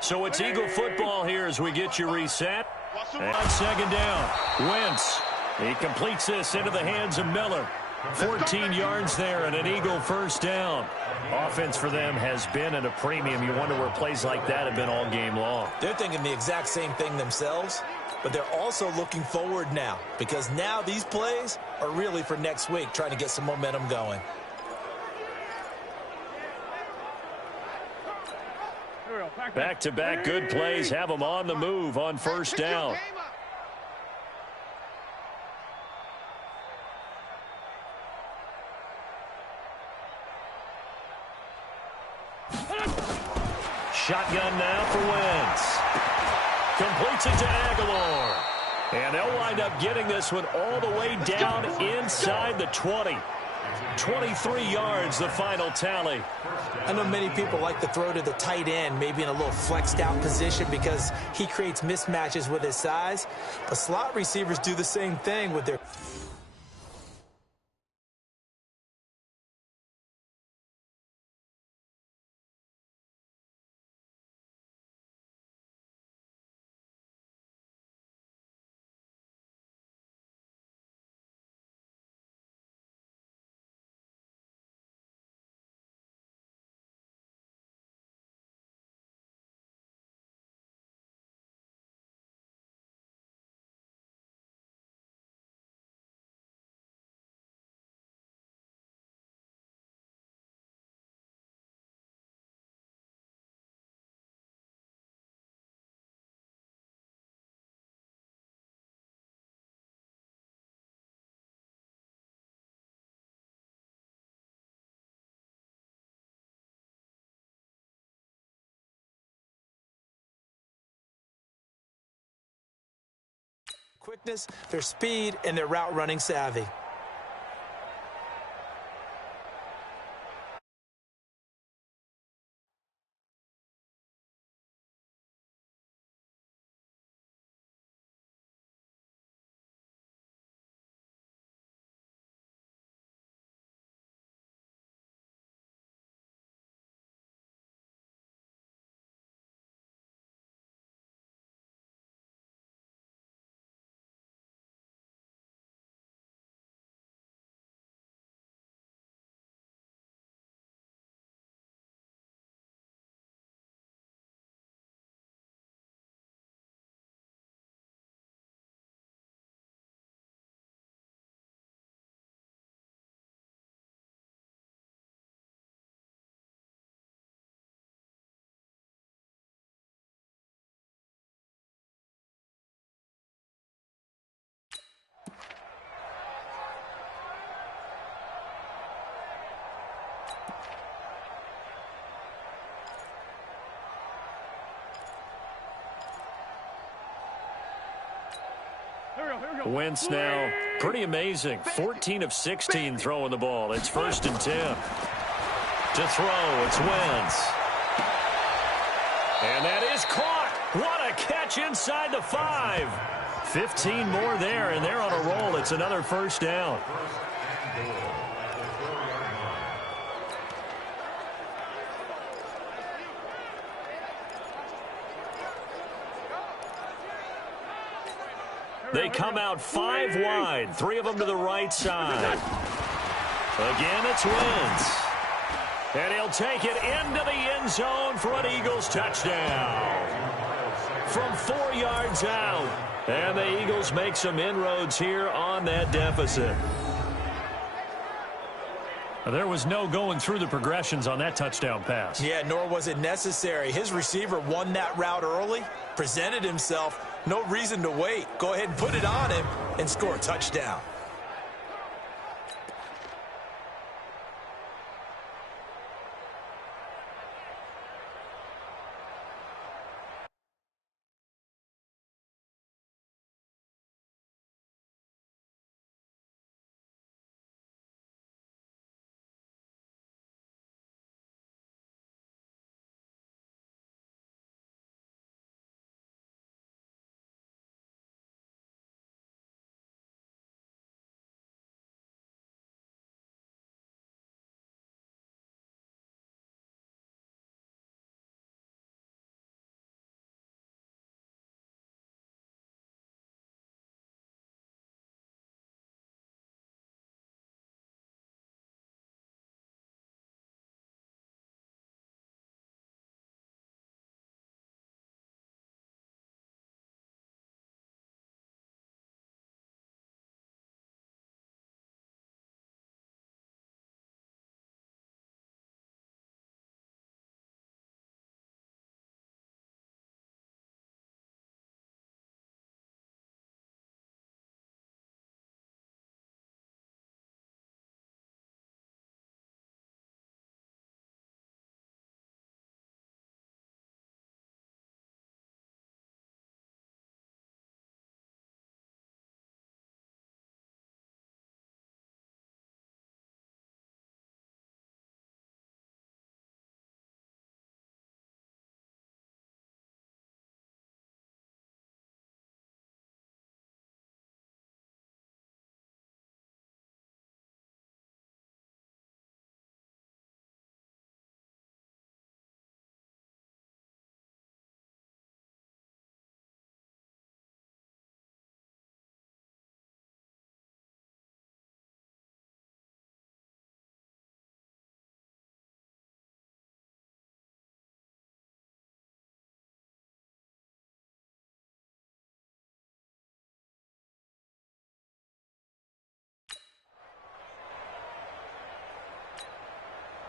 So it's Eagle football here as we get you reset. And on second down, Wentz. He completes this into the hands of Miller. 14 yards there and an Eagle first down. Offense for them has been at a premium. You wonder where plays like that have been all game long. They're thinking the exact same thing themselves, but they're also looking forward now because now these plays are really for next week, trying to get some momentum going. Back-to-back good plays have them on the move on first down. Shotgun now for Wentz. Completes it to Aguilar. And they'll wind up getting this one all the way down inside the 20. 23 yards, the final tally. I know many people like to throw to the tight end, maybe in a little flexed out position because he creates mismatches with his size. But slot receivers do the same thing with their... quickness, their speed, and their route running savvy. Wentz now, pretty amazing. 14 of 16 throwing the ball. It's 1st and 10. To throw, it's Wentz. And that is caught. What a catch inside the 5. 15 more there, and they're on a roll. It's another first down. They come out 5 wide, 3 of them to the right side. Again, it's Wentz. And he'll take it into the end zone for an Eagles touchdown. From 4 yards out. And the Eagles make some inroads here on that deficit. There was no going through the progressions on that touchdown pass. Yeah, nor was it necessary. His receiver won that route early, presented himself. No reason to wait. Go ahead and put it on him and score a touchdown.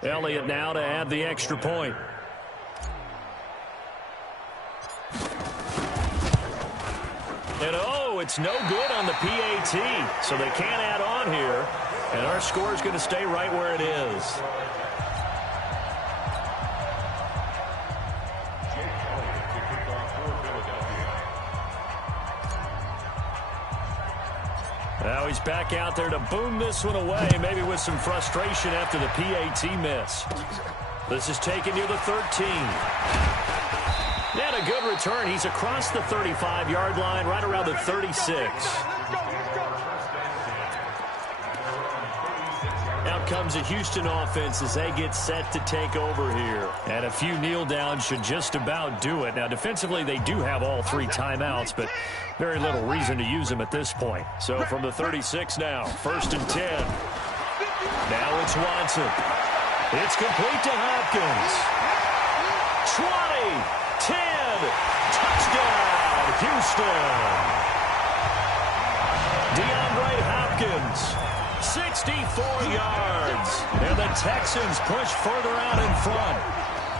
Elliott now to add the extra point. And oh, it's no good on the PAT, so they can't add on here. And our score is going to stay right where it is. Now he's back out there to boom this one away, maybe with some frustration after the PAT miss. This is taken near the 13. And a good return. He's across the 35-yard line, right around the 36. Out comes the Houston offense as they get set to take over here. And a few kneel downs should just about do it. Now, defensively, they do have all 3 timeouts, but very little reason to use them at this point. So from the 36 now, 1st and 10. Now it's Watson. It's complete to Hopkins. 20. 10, touchdown, Houston. DeAndre Hopkins, 64 yards. And the Texans push further out in front.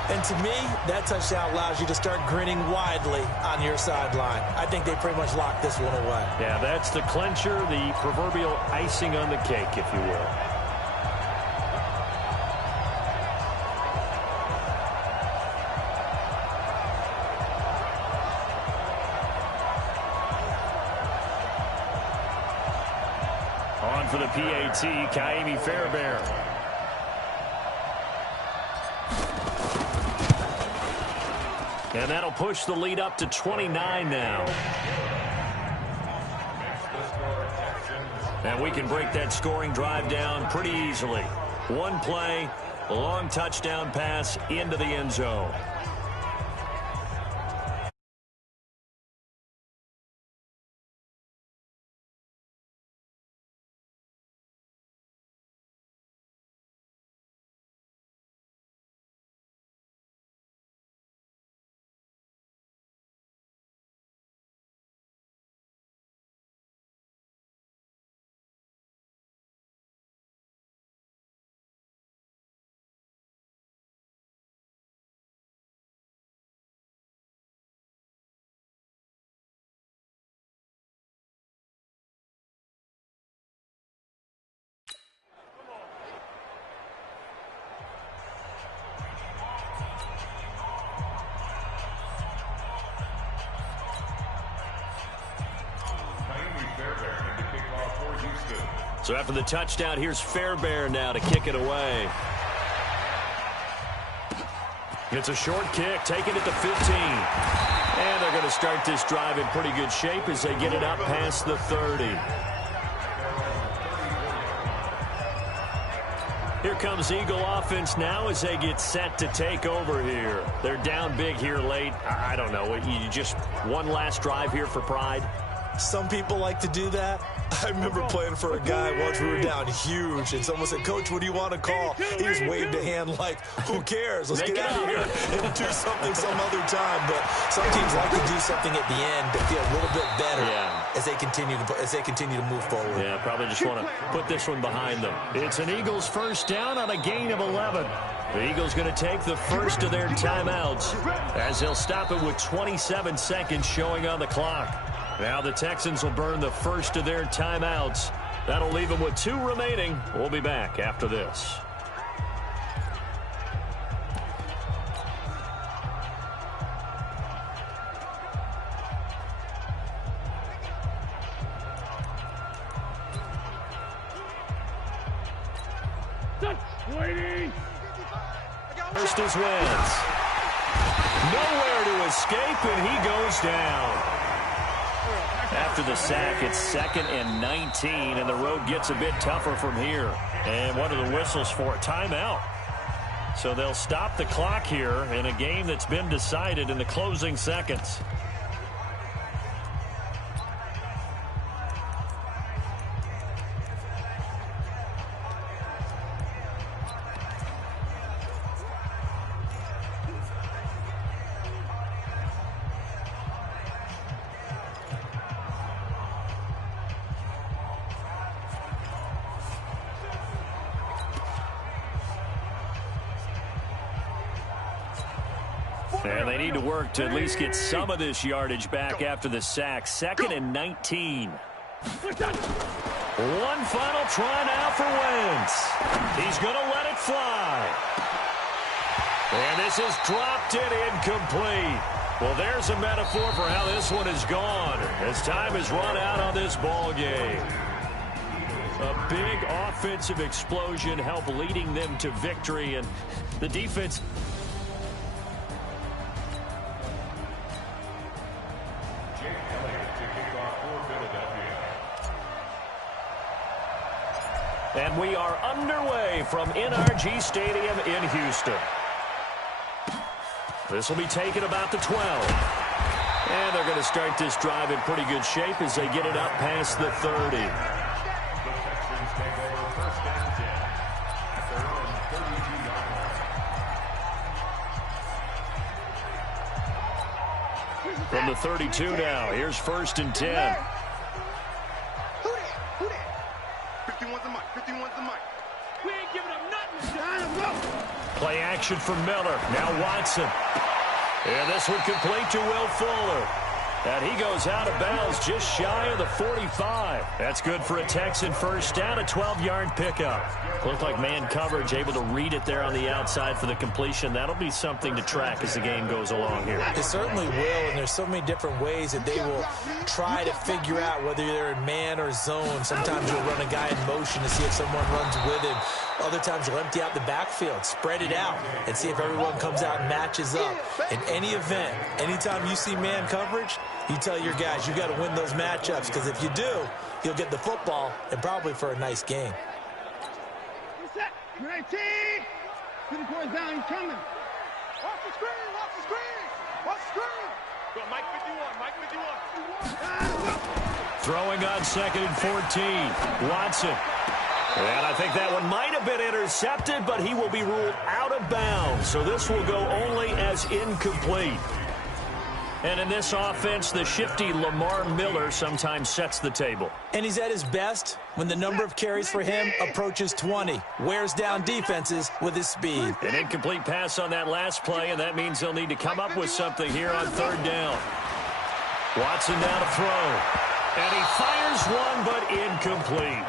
And to me, that touchdown allows you to start grinning widely on your sideline. I think they pretty much locked this one away. Yeah, that's the clincher, the proverbial icing on the cake, if you will. For the PAT, Kaimi Fairbairn. And that'll push the lead up to 29 now. And we can break that scoring drive down pretty easily. One play, a long touchdown pass into the end zone. So after the touchdown, here's Fairbairn now to kick it away. It's a short kick, taken at the 15. And they're going to start this drive in pretty good shape as they get it up past the 30. Here comes Eagle offense now as they get set to take over here. They're down big here late. I don't know. You just one last drive here for pride? Some people like to do that. I remember playing for a guy once. We were down huge, and someone said, "Coach, what do you want to call?" He just waved a hand like, "Who cares? Let's get out of here and do something some other time." But some teams like to do something at the end to feel a little bit better as they continue to move forward. Yeah, probably just want to put this one behind them. It's an Eagles first down on a gain of 11. The Eagles going to take the first of their timeouts as they'll stop it with 27 seconds showing on the clock. Now the Texans will burn the first of their timeouts. That'll leave them with 2 remaining. We'll be back after this. First is Wentz. Nowhere to escape, and he goes down. After the sack, it's 2nd and 19, and the road gets a bit tougher from here. And one of the whistles for a timeout. So they'll stop the clock here in a game that's been decided in the closing seconds. And they need to work to at least get some of this yardage back after the sack. 2nd and 19. One final try now for Wentz. He's going to let it fly. And this is dropped and incomplete. Well, there's a metaphor for how this one is gone as time has run out on this ball game. A big offensive explosion helped leading them to victory, and the defense... And we are underway from NRG Stadium in Houston. This will be taken about the 12. And they're going to start this drive in pretty good shape as they get it up past the 30. From the 32 now, here's 1st and 10. Play action for Miller. Now Watson. And this one complete to Will Fuller. And he goes out of bounds just shy of the 45. That's good for a Texan first down, a 12-yard pickup. Looked like man coverage, able to read it there on the outside for the completion. That'll be something to track as the game goes along here. It certainly will, and there's so many different ways that they will try to figure out whether they're in man or zone. Sometimes you'll run a guy in motion to see if someone runs with him. Other times you'll empty out the backfield, spread it out, and see if everyone comes out and matches up. In any event, anytime you see man coverage, you tell your guys you got to win those matchups, because if you do, you'll get the football and probably for a nice game. Set. 19. 54 is down. He's coming. Watch the screen. Watch the screen. Watch the screen. Go, Mike 51. Mike 51. Throwing on 2nd and 14. Watson. And I think that one might have been intercepted, but he will be ruled out of bounds. So this will go only as incomplete. And in this offense, the shifty Lamar Miller sometimes sets the table. And he's at his best when the number of carries for him approaches 20. Wears down defenses with his speed. An incomplete pass on that last play, and that means they'll need to come up with something here on 3rd down. Watson now to throw. And he fires one, but incomplete.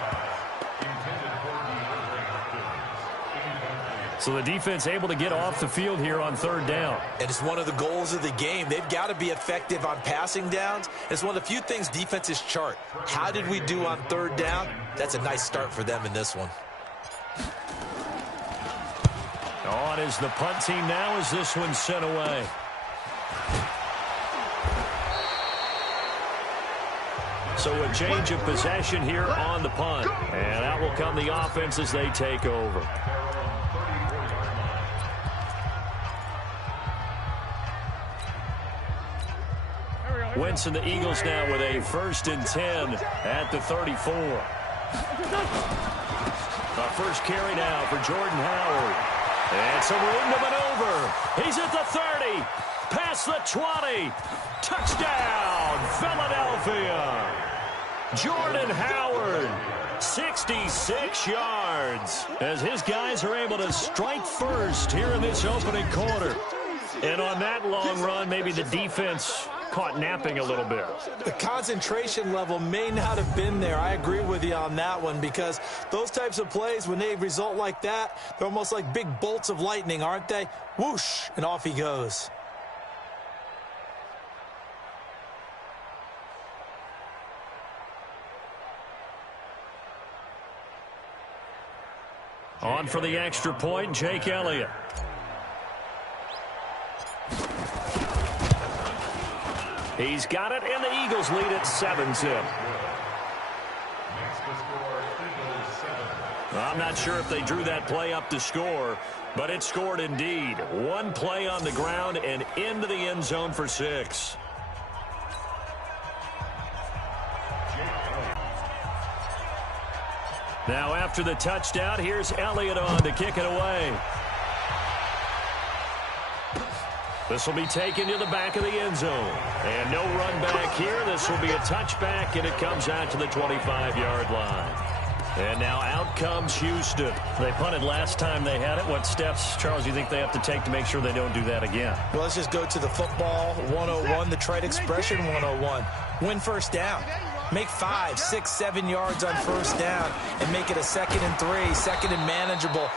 So the defense able to get off the field here on 3rd down. And it's one of the goals of the game. They've got to be effective on passing downs. It's one of the few things defenses chart. How did we do on 3rd down? That's a nice start for them in this one. On is the punt team now as this one's sent away. So a change of possession here on the punt. And out will come the offense as they take over. Wentz and the Eagles now with a 1st and 10 at the 34. Our first carry now for Jordan Howard. And some room to maneuver. He's at the 30. Past the 20. Touchdown, Philadelphia. Jordan Howard, 66 yards. As his guys are able to strike first here in this opening quarter. And on that long run, maybe the defense caught napping a little bit. The concentration level may not have been there. I agree with you on that one, because those types of plays, when they result like that, they're almost like big bolts of lightning, aren't they? Whoosh, and off he goes. On for the extra point, Jake Elliott. He's got it, and the Eagles lead at 7-zip. I'm not sure if they drew that play up to score, but it scored indeed. One play on the ground and into the end zone for 6. Now after the touchdown, here's Elliott on to kick it away. This will be taken to the back of the end zone. And no run back here. This will be a touchback, and it comes out to the 25-yard line. And now out comes Houston. They punted last time they had it. What steps, Charles, do you think they have to take to make sure they don't do that again? Well, let's just go to the football 101, the trade expression 101. Win first down. Make 5, 6, 7 yards on first down and make it a 2nd and 3, 2nd and manageable.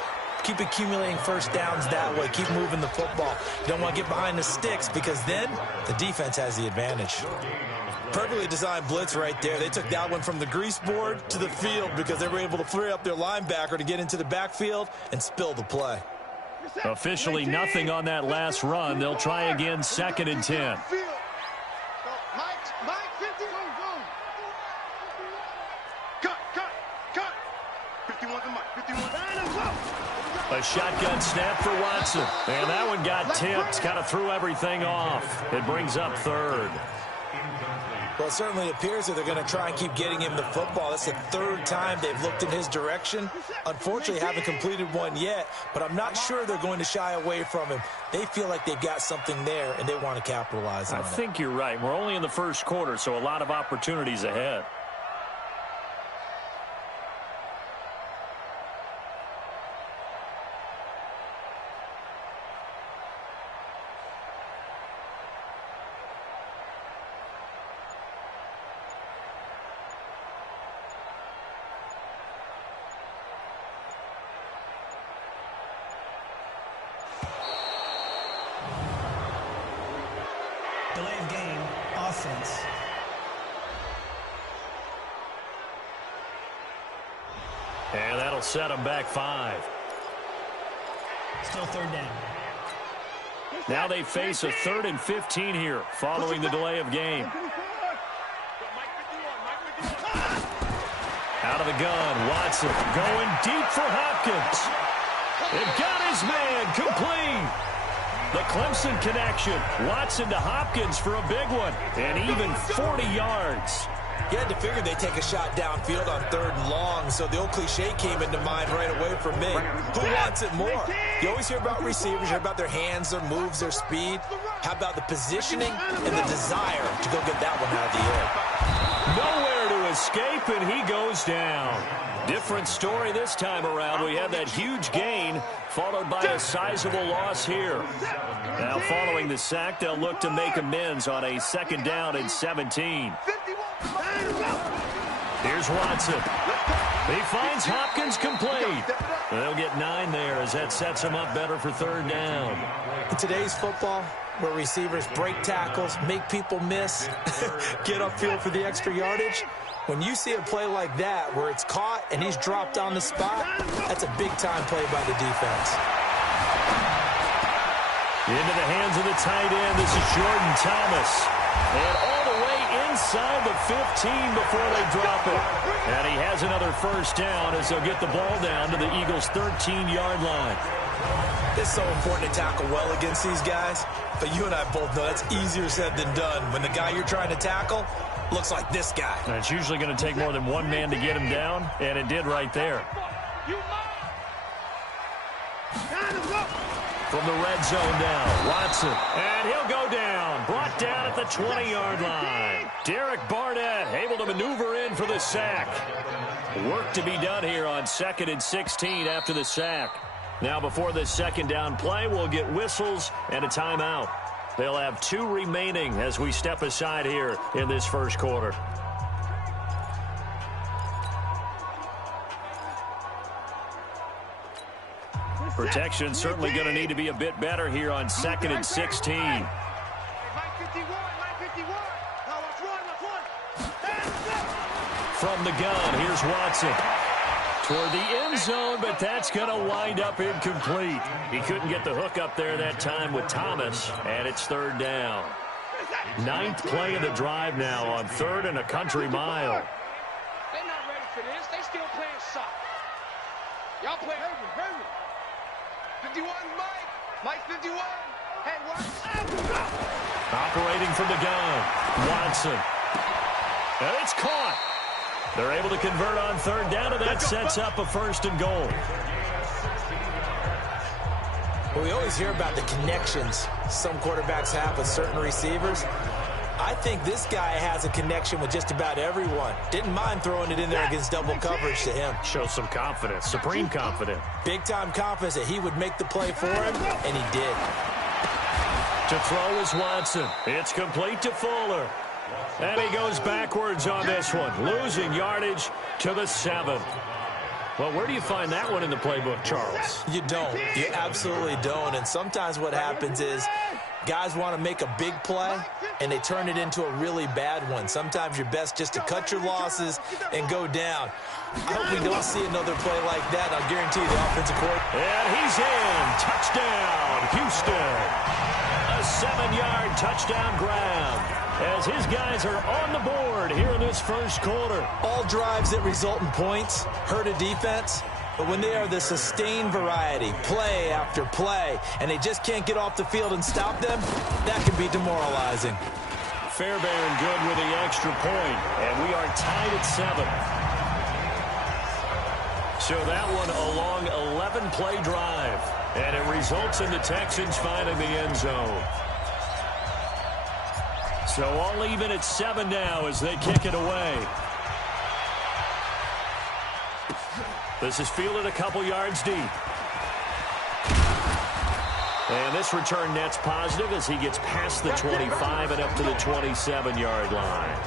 Keep accumulating first downs that way. Keep moving the football. You don't want to get behind the sticks because then the defense has the advantage. Perfectly designed blitz right there. They took that one from the grease board to the field because they were able to free up their linebacker to get into the backfield and spill the play. Officially nothing on that last run. They'll try again, 2nd and 10. A shotgun snap for Watson. And that one got tipped. Kind of threw everything off. It brings up 3rd. Well, it certainly appears that they're going to try and keep getting him the football. That's the 3rd time they've looked in his direction. Unfortunately, haven't completed one yet, but I'm not sure they're going to shy away from him. They feel like they've got something there, and they want to capitalize on it. I think you're right. We're only in the first quarter, so a lot of opportunities ahead. Delay of game, offense. And that'll set them back 5. Still 3rd down. Now they face a 3rd and 15 here following the delay of game. Out of the gun, Watson going deep for Hopkins. It got his man complete. The Clemson connection. Watson to Hopkins for a big one. And even 40 yards. You had to figure they'd take a shot downfield on 3rd and long, so the old cliche came into mind right away for me. Who wants it more? You always hear about receivers, you hear about their hands, their moves, their speed. How about the positioning and the desire to go get that one out of the air? Nowhere to escape, and he goes down. Different story this time around. We had that huge gain, followed by a sizable loss here. Now, following the sack, they'll look to make amends on a 2nd down and 17. Here's Watson. He finds Hopkins complete. They'll get 9 there as that sets him up better for 3rd down. In today's football, where receivers break tackles, make people miss, get upfield for the extra yardage, when you see a play like that where it's caught and he's dropped on the spot, that's a big-time play by the defense. Into the hands of the tight end. This is Jordan Thomas. And all the way inside the 15 before they drop it. And he has another first down as they'll get the ball down to the Eagles' 13-yard line. It's so important to tackle well against these guys, but you and I both know that's easier said than done. When the guy you're trying to tackle looks like this guy. And it's usually going to take more than one man to get him down, and it did right there. From the red zone now, Watson. And he'll go down. Brought down at the 20-yard line. Derek Barnett able to maneuver in for the sack. Work to be done here on 2nd and 16 after the sack. Now before this 2nd down play, we'll get whistles and a timeout. They'll have 2 remaining as we step aside here in this first quarter. Protection certainly going to need to be a bit better here on 2nd and 16. From the gun, here's Watson. Toward the end zone, but that's going to wind up incomplete. He couldn't get the hook up there that time with Thomas, and it's 3rd down. 9th play of the drive now on 3rd and a country mile. They're not ready for this. They still playing soft. Y'all play hurry. 51, Mike 51. Hey, what? Operating from the gun, Watson. And it's caught. They're able to convert on 3rd down, and that sets up a 1st and goal. Well, we always hear about the connections some quarterbacks have with certain receivers. I think this guy has a connection with just about everyone. Didn't mind throwing it in there against double coverage to him. Shows some confidence, supreme confidence. Big-time confidence that he would make the play for him, and he did. To throw is Watson. It's complete to Fuller. And he goes backwards on this one, losing yardage to the 7. Well, where do you find that one in the playbook, Charles? You don't. You absolutely don't. And sometimes what happens is guys want to make a big play, and they turn it into a really bad one. Sometimes you're best just to cut your losses and go down. I hope we don't see another play like that. I'll guarantee you the offensive coordinator. And he's in. Touchdown, Houston. A 7-yard touchdown grab as his guys are on the board here in this first quarter. All drives that result in points hurt a defense, but when they are the sustained variety, play after play, and they just can't get off the field and stop them, that can be demoralizing. Fairbairn good with the extra point, and we are tied at 7. So that one a long 11-play drive, and it results in the Texans finding the end zone. So all even at 7 now as they kick it away. This is fielded a couple yards deep. And this return net's positive as he gets past the 25 and up to the 27-yard line.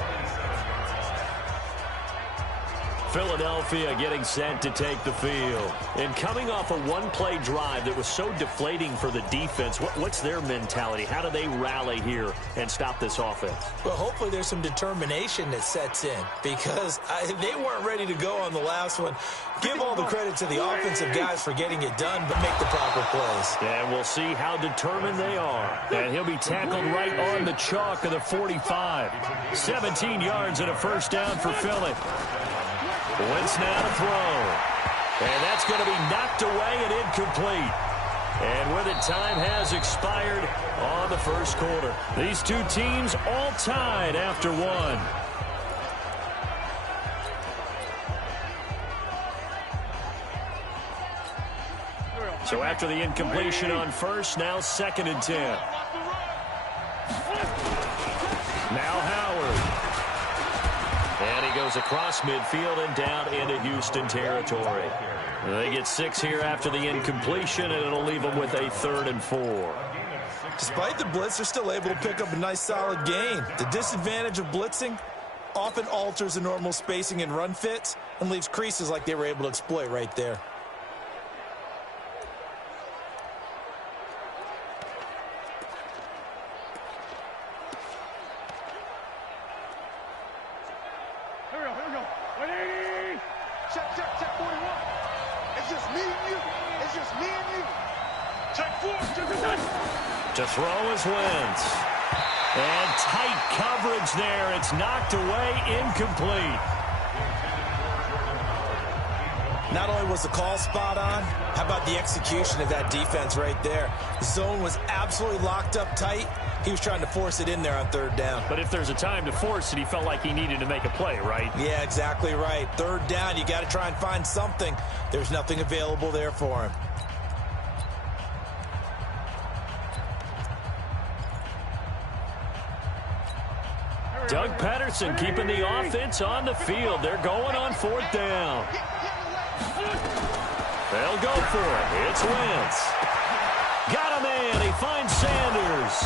Philadelphia getting set to take the field. And coming off a one-play drive that was so deflating for the defense, what's their mentality? How do they rally here and stop this offense? Well, hopefully there's some determination that sets in because they weren't ready to go on the last one. Give all the credit to the offensive guys for getting it done, but make the proper plays. And we'll see how determined they are. And he'll be tackled right on the chalk of the 45. 17 yards and a first down for Philly. Wentz now to throw. And that's going to be knocked away and incomplete. And with it, time has expired on the first quarter. These two teams all tied after one. So after the incompletion on first, now 2nd and 10. Now Howard. And he goes across midfield and down into Houston territory. They get 6 here after the incompletion, and it'll leave them with a 3rd and 4. Despite the blitz, they're still able to pick up a nice solid gain. The disadvantage of blitzing often alters the normal spacing and run fits and leaves creases like they were able to exploit right there. Check 41. It's just me and you. It's just me and you. Check 4. To throw is Wentz. And tight coverage there. It's knocked away, incomplete. Not only was the call spot on, how about the execution of that defense right there? The zone was absolutely locked up tight. He was trying to force it in there on 3rd down. But if there's a time to force it, he felt like he needed to make a play, right? Yeah, exactly right. 3rd down, you got to try and find something. There's nothing available there for him. Doug Patterson keeping the offense on the field. They're going on 4th down. They'll go for it. It's Wentz. Got a man. He finds Sanders.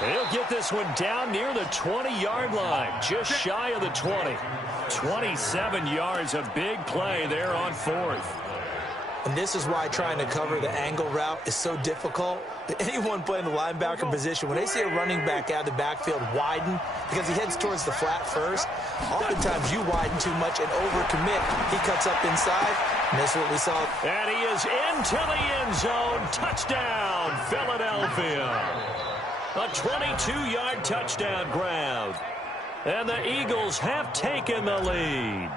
And he'll get this one down near the 20-yard line, just shy of the 20. 27 yards, a big play there on 4th. And this is why trying to cover the angle route is so difficult. Anyone playing the linebacker position, when they see a running back out of the backfield widen, because he heads towards the flat first, oftentimes you widen too much and overcommit. He cuts up inside, and that's what we saw. And he is into the end zone. Touchdown, Philadelphia. A 22-yard touchdown grab. And the Eagles have taken the lead.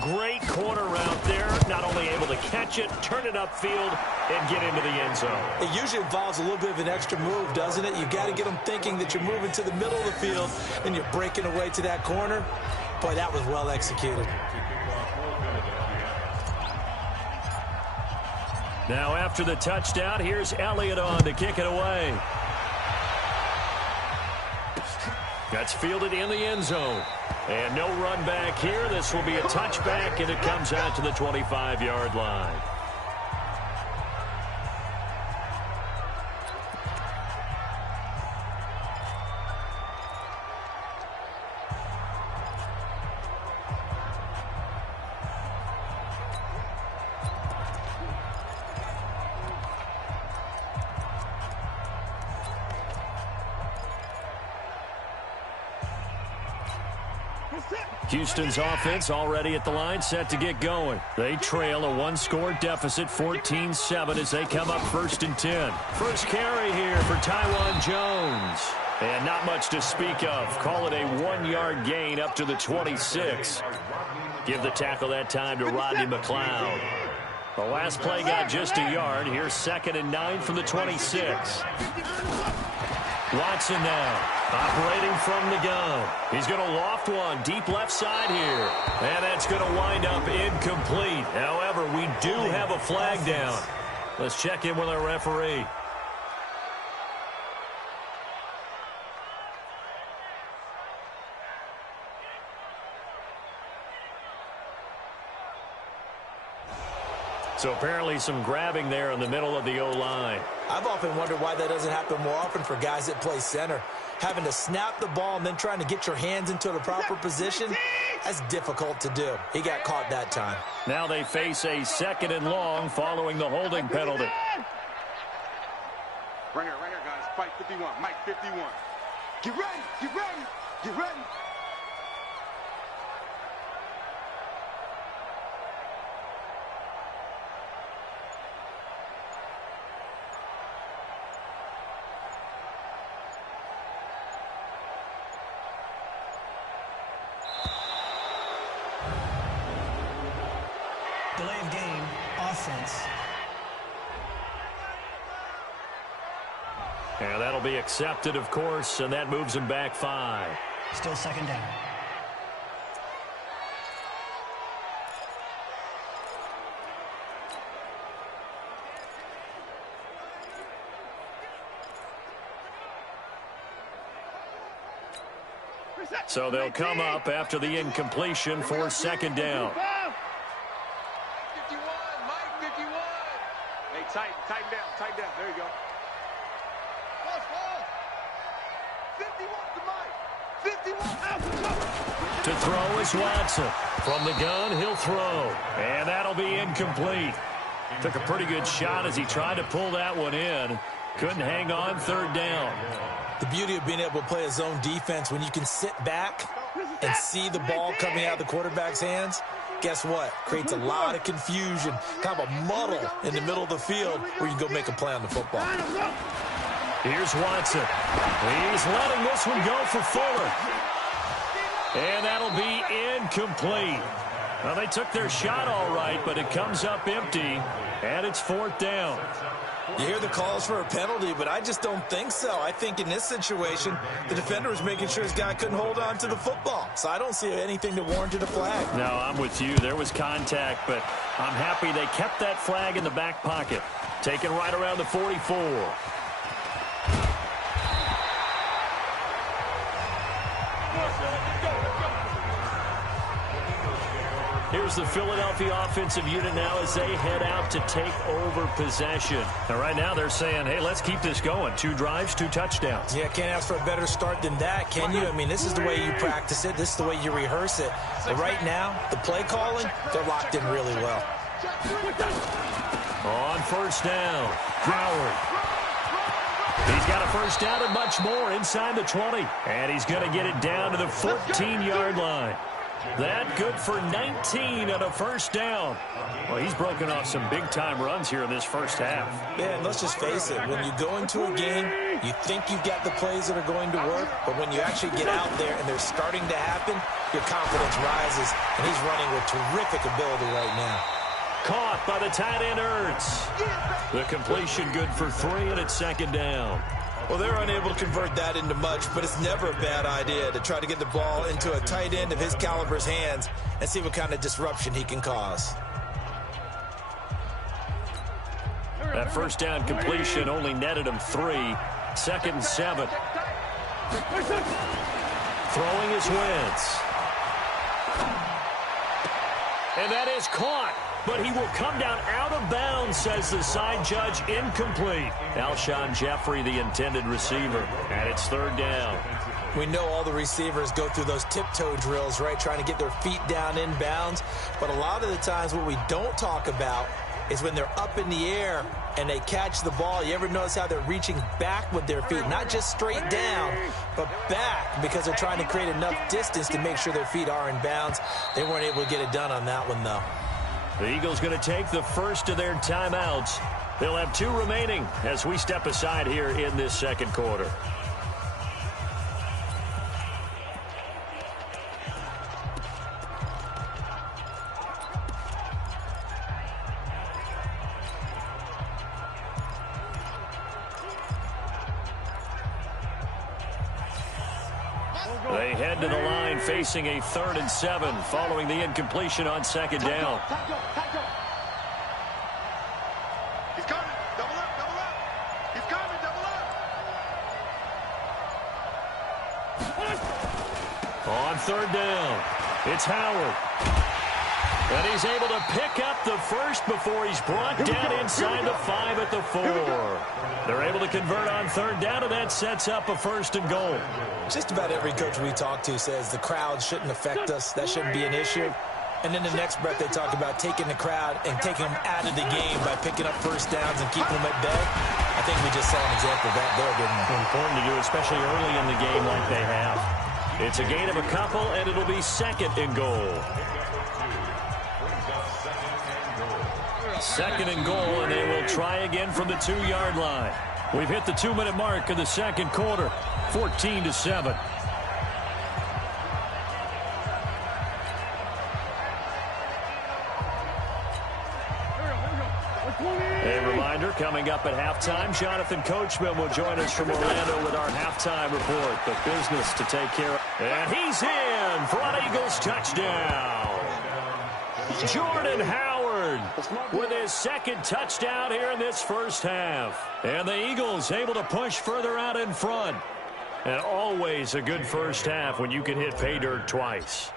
Great corner route there. Not only able to catch it, turn it upfield, and get into the end zone. It usually involves a little bit of an extra move, doesn't it? You've got to get them thinking that you're moving to the middle of the field, and you're breaking away to that corner. Boy, that was well executed. Now after the touchdown, here's Elliott on to kick it away. That's fielded in the end zone. And no run back here. This will be a touchback, and it comes out to the 25-yard line. Houston's offense already at the line, set to get going. They trail a one-score deficit, 14-7, as they come up 1st and 10. First carry here for Taiwan Jones. And not much to speak of. Call it a 1-yard gain up to the 26. Give the tackle that time to Rodney McLeod. The last play got just a yard. Here's 2nd and 9 from the 26. Watson now, operating from the gun. He's going to loft one deep left side here. And that's going to wind up incomplete. However, we do have a flag down. Let's check in with our referee. So apparently some grabbing there in the middle of the O-line. I've often wondered why that doesn't happen more often for guys that play center. Having to snap the ball and then trying to get your hands into the proper position, that's difficult to do. He got caught that time. Now they face a 2nd and long following the holding penalty. Right here, guys. Fight 51. Mike 51. Get ready, get ready, get ready. Delay of game, offense. And that'll be accepted, of course, and that moves him back 5. Still 2nd down. So they'll come up after the incompletion for 2nd down. 51, Mike 51. Hey, tighten down. There you go. 51 to Mike. 51. To throw is Watson. From the gun, he'll throw. And that'll be incomplete. Took a pretty good shot as he tried to pull that one in. Couldn't hang on 3rd down. The beauty of being able to play a zone defense when you can sit back and see the ball coming out of the quarterback's hands, guess what? Creates a lot of confusion, kind of a muddle in the middle of the field where you can go make a play on the football. Here's Watson. He's letting this one go for Fuller. And that'll be incomplete. Well, they took their shot all right, but it comes up empty, and it's 4th down. You hear the calls for a penalty, but I just don't think so. I think in this situation, the defender was making sure his guy couldn't hold on to the football. So I don't see anything to warrant a flag. No, I'm with you. There was contact, but I'm happy they kept that flag in the back pocket. Taken right around the 44. Here's the Philadelphia offensive unit now as they head out to take over possession. Now, right now they're saying, hey, let's keep this going. 2 drives, 2 touchdowns. Yeah, can't ask for a better start than that, can you? I mean, this is the way you practice it. This is the way you rehearse it. But right now, the play calling, they're locked in really well. On 1st down, Howard. He's got a 1st down and much more inside the 20. And he's going to get it down to the 14-yard line. That good for 19 and a 1st down. Well, he's broken off some big-time runs here in this 1st half. Yeah, and let's just face it. When you go into a game, you think you've got the plays that are going to work, but when you actually get out there and they're starting to happen, your confidence rises, and he's running with terrific ability right now. Caught by the tight end, Ertz. The completion good for 3, and it's 2nd down. Well, they're unable to convert that into much, but it's never a bad idea to try to get the ball into a tight end of his caliber's hands and see what kind of disruption he can cause. That 1st down completion only netted him 3. 2nd and 7. Throwing his Wentz. And that is caught. But he will come down out of bounds, says the side judge. Incomplete. Alshon Jeffrey, the intended receiver. And it's third down. We know all the receivers go through those tiptoe drills, right, trying to get their feet down in bounds. But a lot of the times what we don't talk about is when they're up in the air and they catch the ball. You ever notice how they're reaching back with their feet? Not just straight down, but back, because they're trying to create enough distance to make sure their feet are in bounds. They weren't able to get it done on that one, though. The Eagles going to take the first of their timeouts. They'll have 2 remaining as we step aside here in this second quarter. They head to the line facing a 3rd and 7 following the incompletion on second down. He's coming. Double up, double up. He's coming, double up. On 3rd down, it's Howard. And he's able to pick up the first before he's brought down inside the 5 at the 4. They're able to convert on 3rd down, and that sets up a 1st and goal. Just about every coach we talk to says the crowd shouldn't affect us. That shouldn't be an issue. And then the next breath they talk about taking the crowd and taking them out of the game by picking up first downs and keeping them at bay. I think we just saw an example of that there, didn't we? Important to do, especially early in the game like they have. It's a gain of a couple, and it'll be 2nd and goal. 2nd and goal, and they will try again from the 2-yard line. We've hit the 2-minute mark of the second quarter, 14-7. A reminder, coming up at halftime, Jonathan Coachman will join us from Orlando with our halftime report. The business to take care of. And he's in for an Eagles touchdown. Jordan Howard with his 2nd touchdown here in this first half. And the Eagles able to push further out in front. And always a good first half when you can hit pay dirt twice.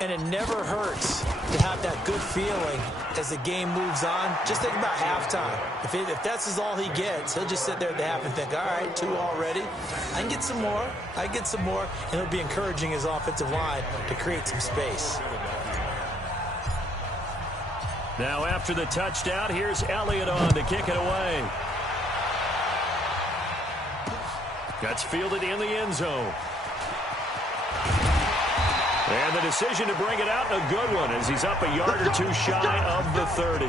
And it never hurts to have that good feeling as the game moves on. Just think about halftime. If that's all he gets, he'll just sit there at the half and think, all right, 2 already. I can get some more. I can get some more. And it'll be encouraging his offensive line to create some space. Now after the touchdown, here's Elliott on to kick it away. That's fielded in the end zone. And the decision to bring it out, a good one, as he's up a yard or 2 shy of the 30.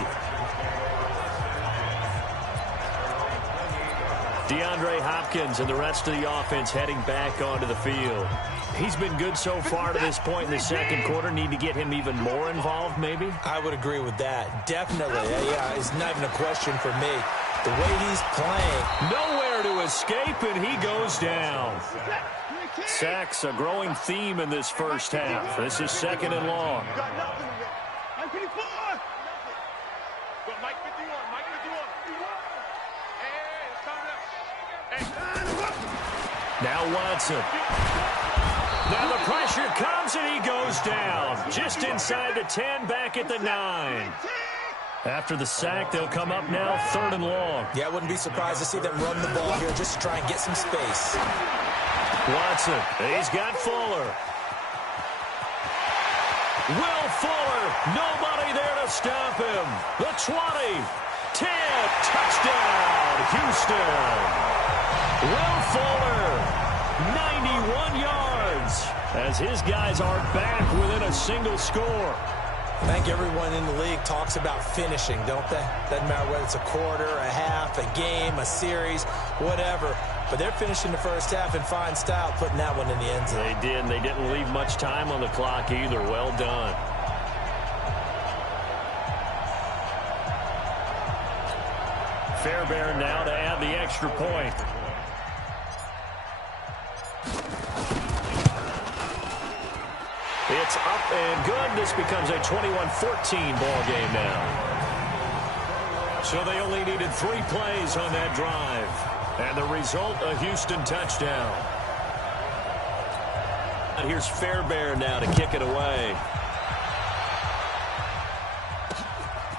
DeAndre Hopkins and the rest of the offense heading back onto the field. He's been good so far to this point in the second quarter. Need to get him even more involved, maybe? I would agree with that. Definitely. Yeah, it's not even a question for me. The way he's playing. Nowhere to escape, and he goes down. Sacks, a growing theme in this first half. This is 2nd and long. Now Watson. Now the pressure comes, and he goes down. Just inside the 10, back at the 9. After the sack, they'll come up now 3rd and long. Yeah, I wouldn't be surprised to see them run the ball here just to try and get some space. Watson, he's got Fuller. Will Fuller, nobody there to stop him. The 20, 10, touchdown, Houston. Will Fuller, 91 yards, as his guys are back within a single score. I think everyone in the league talks about finishing, don't they? Doesn't matter whether it's a quarter, a half, a game, a series, whatever. But they're finishing the first half in fine style, putting that one in the end zone. They did, and they didn't leave much time on the clock either. Well done. Fairbairn now to add the extra point. It's up and good. This becomes a 21-14 ball game now. So they only needed 3 plays on that drive. And the result, a Houston touchdown. Here's Fairbairn now to kick it away.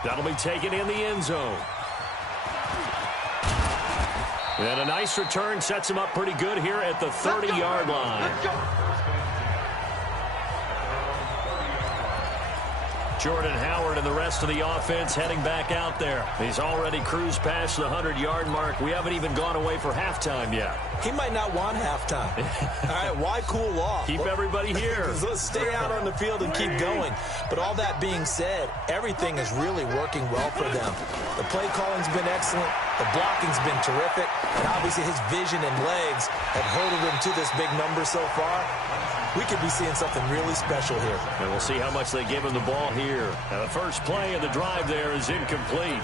That'll be taken in the end zone. And a nice return sets him up pretty good here at the 30-yard line. Jordan Howard and the rest of the offense heading back out there. He's already cruised past the 100-yard mark. We haven't even gone away for halftime yet. He might not want halftime. All right, why cool off? Keep everybody here. Let's stay out on the field and keep going. But all that being said, everything is really working well for them. The play calling's been excellent. The blocking's been terrific. And obviously his vision and legs have hurdled him to this big number so far. We could be seeing something really special here. And we'll see how much they give him the ball here. Now, the first play of the drive there is incomplete.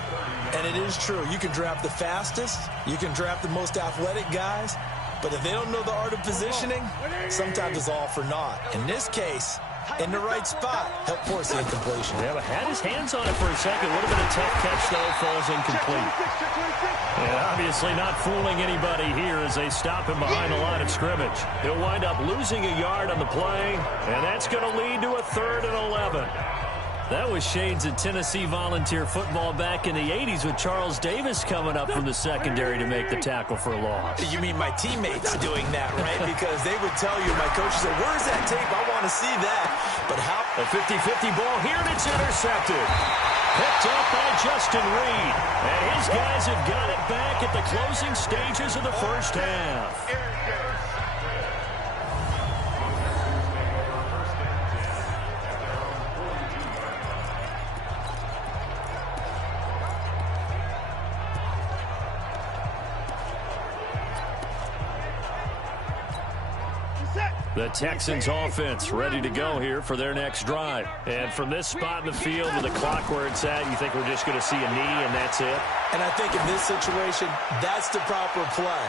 And it is true. You can draft the fastest. You can draft the most athletic guys. But if they don't know the art of positioning, sometimes it's all for naught. In this case, in the right spot, help force the incompletion. Yeah, but had his hands on it for a second. Would have been a tough catch, though. Falls incomplete. And obviously not fooling anybody here as they stop him behind the line of scrimmage. He'll wind up losing a yard on the play, and that's going to lead to a 3rd and 11. That was shades of Tennessee volunteer football back in the 80s with Charles Davis coming up from the secondary to make the tackle for a loss. You mean my teammates doing that, right? Because they would tell you, my coach said, where's that tape? I want to see that. But how? A 50-50 ball here, and it's intercepted. Picked up by Justin Reed. And his guys have got it back at the closing stages of the first half. The Texans offense ready to go here for their next drive. And from this spot in the field with the clock where it's at, you think we're just going to see a knee and that's it? And I think in this situation, that's the proper play.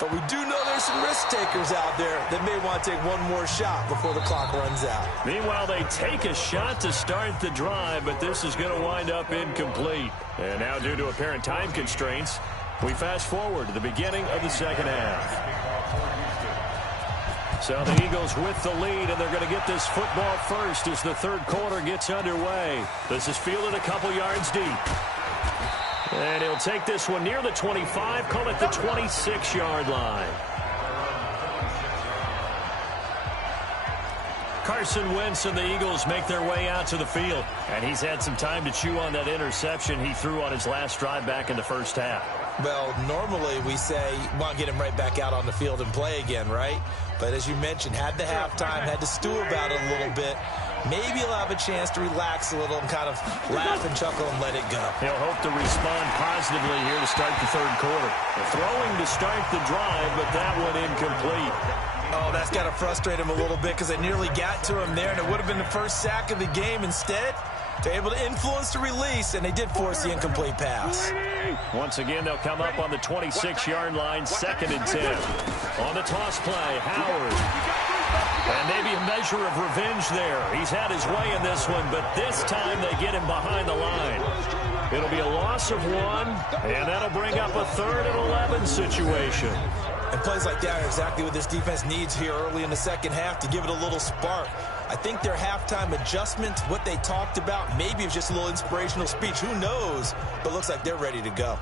But we do know there's some risk takers out there that may want to take one more shot before the clock runs out. Meanwhile, they take a shot to start the drive, but this is going to wind up incomplete. And now, due to apparent time constraints, we fast forward to the beginning of the second half. So the Eagles with the lead, and they're going to get this football first as the third quarter gets underway. This is fielded a couple yards deep. And he'll take this one near the 25, call it the 26-yard line. Carson Wentz and the Eagles make their way out to the field. And he's had some time to chew on that interception he threw on his last drive back in the first half. Well, normally we say, want to get him right back out on the field and play again, right? But as you mentioned, had the halftime, had to stew about it a little bit. Maybe he'll have a chance to relax a little and kind of laugh and chuckle and let it go. He'll hope to respond positively here to start the third quarter. Throwing to start the drive, but that one incomplete. Oh, that's got to frustrate him a little bit because they nearly got to him there, and it would have been the first sack of the game. Instead, they're able to influence the release, and they did force the incomplete pass. Once again, they'll come up on the 26-yard line, 2nd and 10. On the toss play, Howard. And maybe a measure of revenge there. He's had his way in this one, but this time they get him behind the line. It'll be a loss of 1, and that'll bring up a 3rd and 11 situation. And plays like that are exactly what this defense needs here early in the second half to give it a little spark. I think their halftime adjustment, what they talked about, maybe it was just a little inspirational speech. Who knows? But looks like they're ready to go.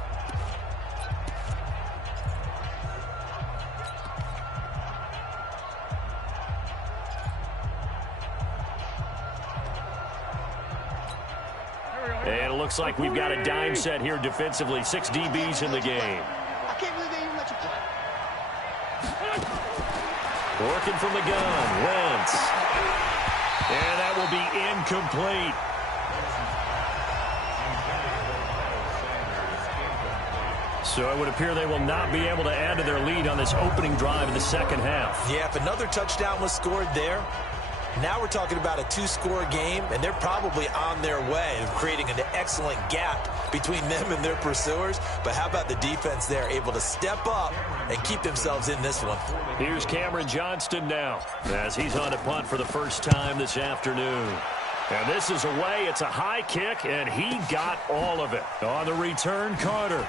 And it looks like we've got a dime set here defensively. 6 DBs in the game. I can't believe they even let you play. Working from the gun, Wentz. And that will be incomplete. So it would appear they will not be able to add to their lead on this opening drive in the second half. Yeah, if another touchdown was scored there, now we're talking about a 2-score game, and they're probably on their way of creating an excellent gap between them and their pursuers. But how about the defense there, able to step up and keep themselves in this one? Here's Cameron Johnston now as he's on a punt for the first time this afternoon. And this is away. It's a high kick, and he got all of it. On the return, Carter.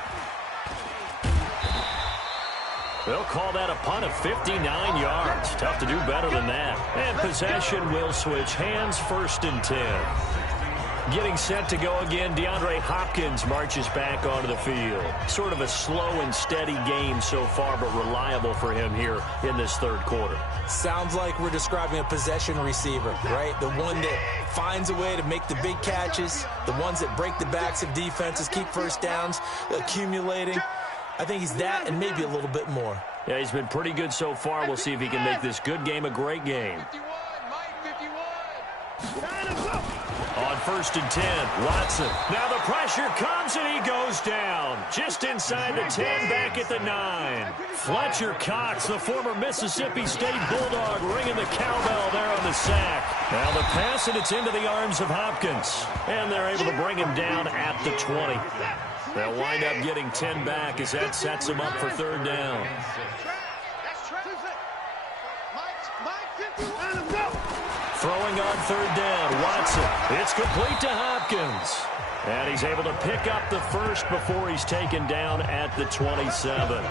They'll call that a punt of 59 yards. Tough to do better than that. And possession will switch hands, 1st and 10. Getting set to go again, DeAndre Hopkins marches back onto the field. Sort of a slow and steady game so far, but reliable for him here in this 3rd quarter. Sounds like we're describing a possession receiver, right? The one that finds a way to make the big catches, the ones that break the backs of defenses, keep 1st downs, accumulating. I think he's that and maybe a little bit more. Yeah, he's been pretty good so far. We'll see if he can make this good game a great game. 51, Mike, 51. On 1st and 10, Watson. Now the pressure comes and he goes down. Just inside the 10, back at the 9. Fletcher Cox, the former Mississippi State Bulldog, ringing the cowbell there on the sack. Now the pass, and it's into the arms of Hopkins. And they're able to bring him down at the 20. They'll wind up getting 10 back as that sets him up for 3rd down. Throwing on 3rd down, Watson. It's complete to Hopkins. And he's able to pick up the 1st before he's taken down at the 27.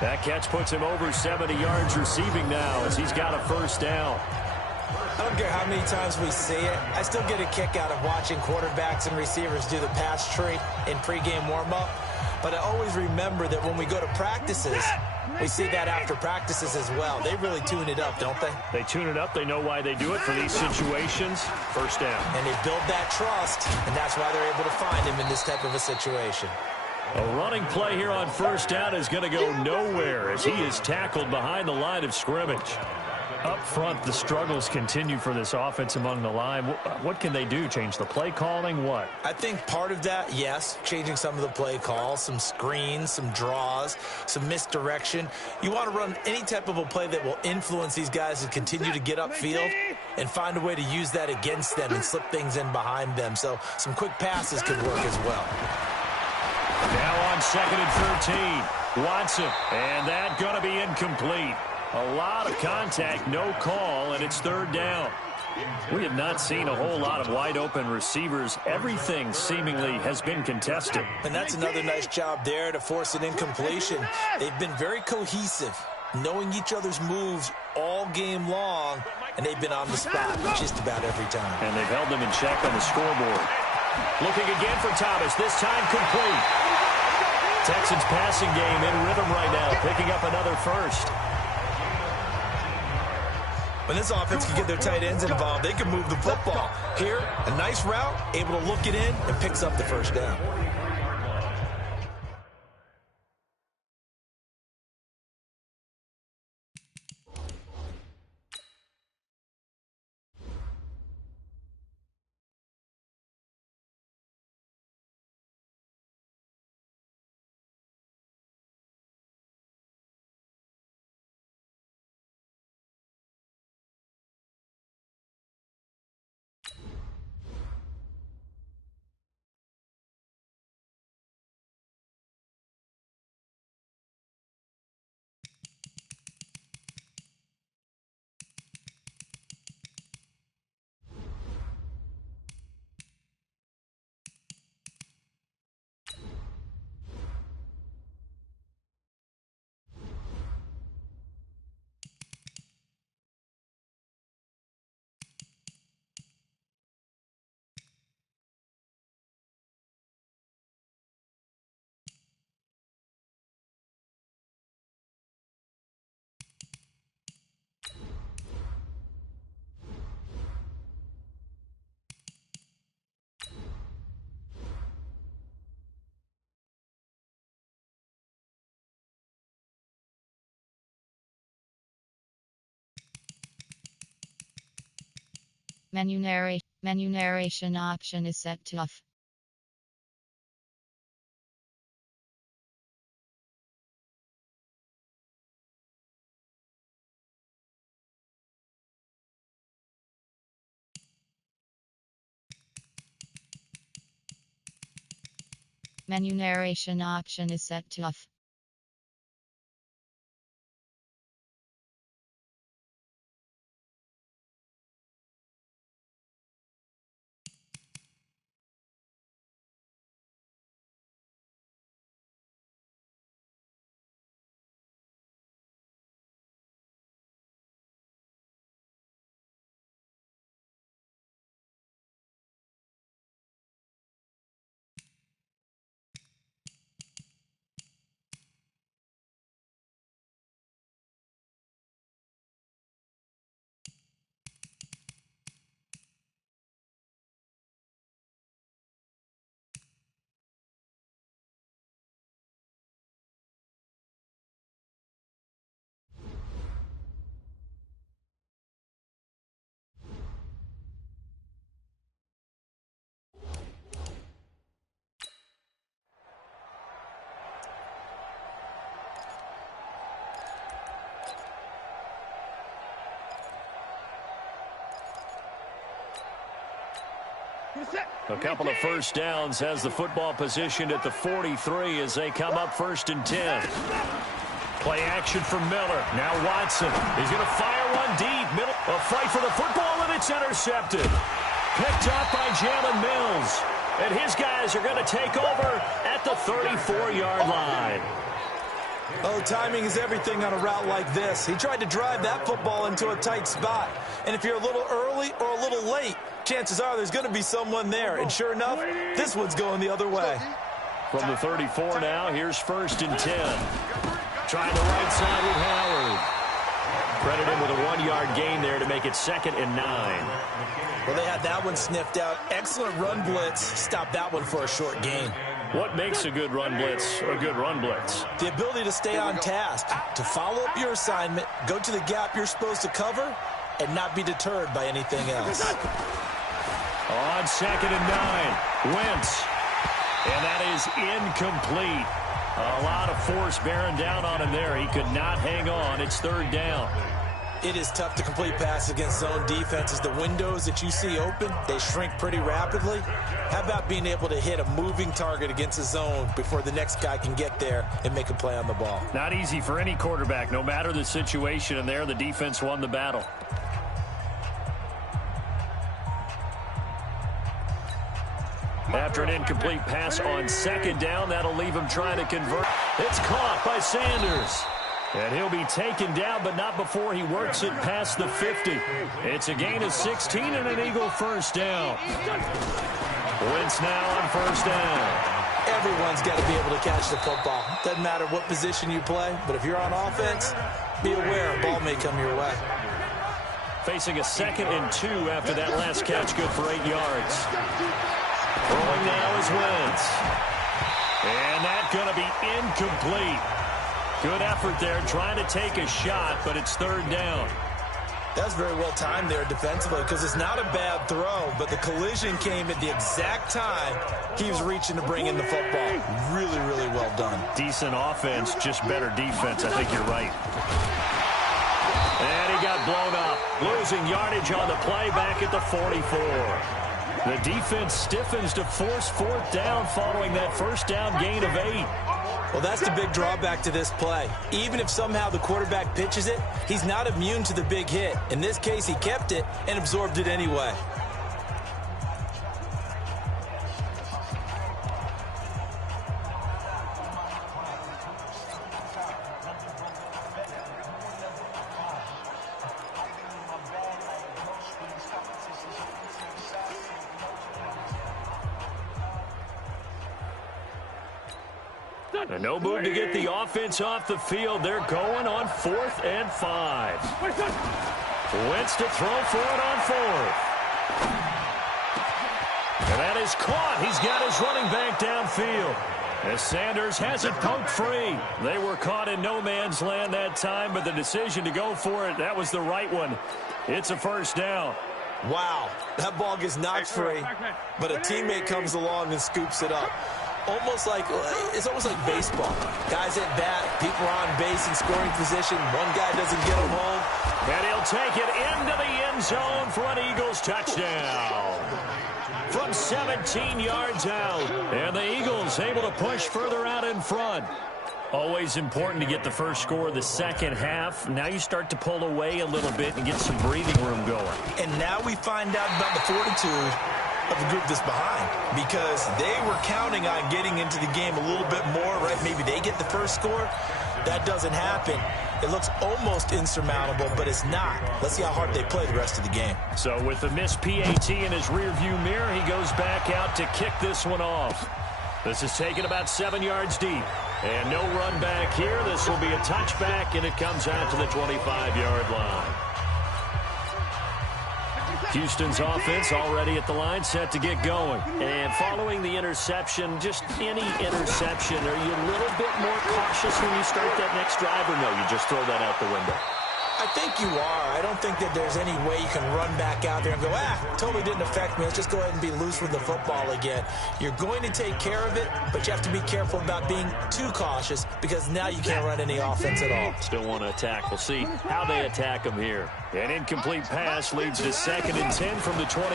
That catch puts him over 70 yards receiving now as he's got a 1st down. I don't care how many times we see it. I still get a kick out of watching quarterbacks and receivers do the pass tree in pregame warm-up. But I always remember that when we go to practices, we see that after practices as well. They really tune it up, don't they? They tune it up. They know why they do it for these situations. 1st down. And they build that trust, and that's why they're able to find him in this type of a situation. A running play here on 1st down is going to go nowhere as he is tackled behind the line of scrimmage. Up front, the struggles continue for this offense among the line. What can they do? Change the play calling? What? I think part of that, yes, changing some of the play calls, some screens, some draws, some misdirection. You want to run any type of a play that will influence these guys to continue to get upfield and find a way to use that against them and slip things in behind them. So some quick passes could work as well. Now on 2nd and 13, Watson. And that going to be incomplete. A lot of contact, no call, and it's 3rd down. We have not seen a whole lot of wide-open receivers. Everything seemingly has been contested. And that's another nice job there to force an incompletion. They've been very cohesive, knowing each other's moves all game long, and they've been on the spot just about every time. And they've held them in check on the scoreboard. Looking again for Thomas, this time complete. Texans passing game in rhythm right now, picking up another 1st. When this offense can get their tight ends involved, they can move the football. Here, a nice route, able to look it in, and picks up the 1st down. Menu narration option is set to off. Menu narration option is set to off. A couple of first downs has the football positioned at the 43 as they come up 1st and 10. Play action for Miller. Now Watson. He's going to fire one deep. Middle. A fight for the football, and it's intercepted. Picked up by Jalen Mills. And his guys are going to take over at the 34-yard line. Oh, timing is everything on a route like this. He tried to drive that football into a tight spot. And if you're a little early or a little late, chances are there's going to be someone there. And sure enough, this one's going the other way. From the 34 now, here's 1st and 10. Trying the right side with Howard. Credit him with a 1-yard gain there to make it 2nd and 9. Well, they had that one sniffed out. Excellent run blitz. Stopped that one for a short gain. What makes a good run blitz a good run blitz? The ability to stay on task, to follow up your assignment, go to the gap you're supposed to cover, and not be deterred by anything else. On 2nd and 9, Wentz. And that is incomplete. A lot of force bearing down on him there. He could not hang on. It's 3rd down. It is tough to complete passes against zone defenses. The windows that you see open, they shrink pretty rapidly. How about being able to hit a moving target against a zone before the next guy can get there and make a play on the ball? Not easy for any quarterback, no matter the situation, and there the defense won the battle. After an incomplete pass on 2nd down, that'll leave him trying to convert. It's caught by Sanders. And he'll be taken down, but not before he works it past the 50. It's a gain of 16 and an Eagle 1st down. Wentz now on 1st down. Everyone's got to be able to catch the football. Doesn't matter what position you play, but if you're on offense, be aware a ball may come your way. Facing a 2nd and 2 after that last catch, good for 8 yards. Throwing now is Wentz. And that's going to be incomplete. Good effort there, trying to take a shot, but it's 3rd down. That's very well timed there defensively because it's not a bad throw, but the collision came at the exact time he was reaching to bring in the football. Really, really well done. Decent offense, just better defense. I think you're right. And he got blown up. Losing yardage on the play back at the 44. The defense stiffens to force 4th down following that 1st down gain of 8. Well, that's the big drawback to this play. Even if somehow the quarterback pitches it, he's not immune to the big hit. In this case, he kept it and absorbed it anyway. And no move to get the offense off the field. They're going on 4th and 5. Wentz to throw for it on 4th. And that is caught. He's got his running back downfield. As Sanders has it poked free. They were caught in no man's land that time, but the decision to go for it, that was the right one. It's a 1st down. Wow, that ball gets knocked free, but a teammate comes along and scoops it up. It's almost like baseball. Guys at bat, people are on base in scoring position. One guy doesn't get them home. And he'll take it into the end zone for an Eagles touchdown. From 17 yards out. And the Eagles able to push further out in front. Always important to get the first score of the second half. Now you start to pull away a little bit and get some breathing room going. And now we find out about the fortitude of the group that's behind, because they were counting on getting into the game a little bit more, right? Maybe they get the first score. That doesn't happen. It looks almost insurmountable, but it's not. Let's see how hard they play the rest of the game. So with the missed PAT in his rearview mirror, he goes back out to kick this one off. This is taken about 7 yards deep. And no run back here. This will be a touchback, and it comes out to the 25-yard line. Houston's offense already at the line, set to get going. And following the interception, just any interception, are you a little bit more cautious when you start that next drive, or no, you just throw that out the window? I think you are. I don't think that there's any way you can run back out there and go, totally didn't affect me. Let's just go ahead and be loose with the football again. You're going to take care of it, but you have to be careful about being too cautious because now you can't run any offense at all. Still want to attack. We'll see how they attack him here. An incomplete pass leads to 2nd and 10 from the 25.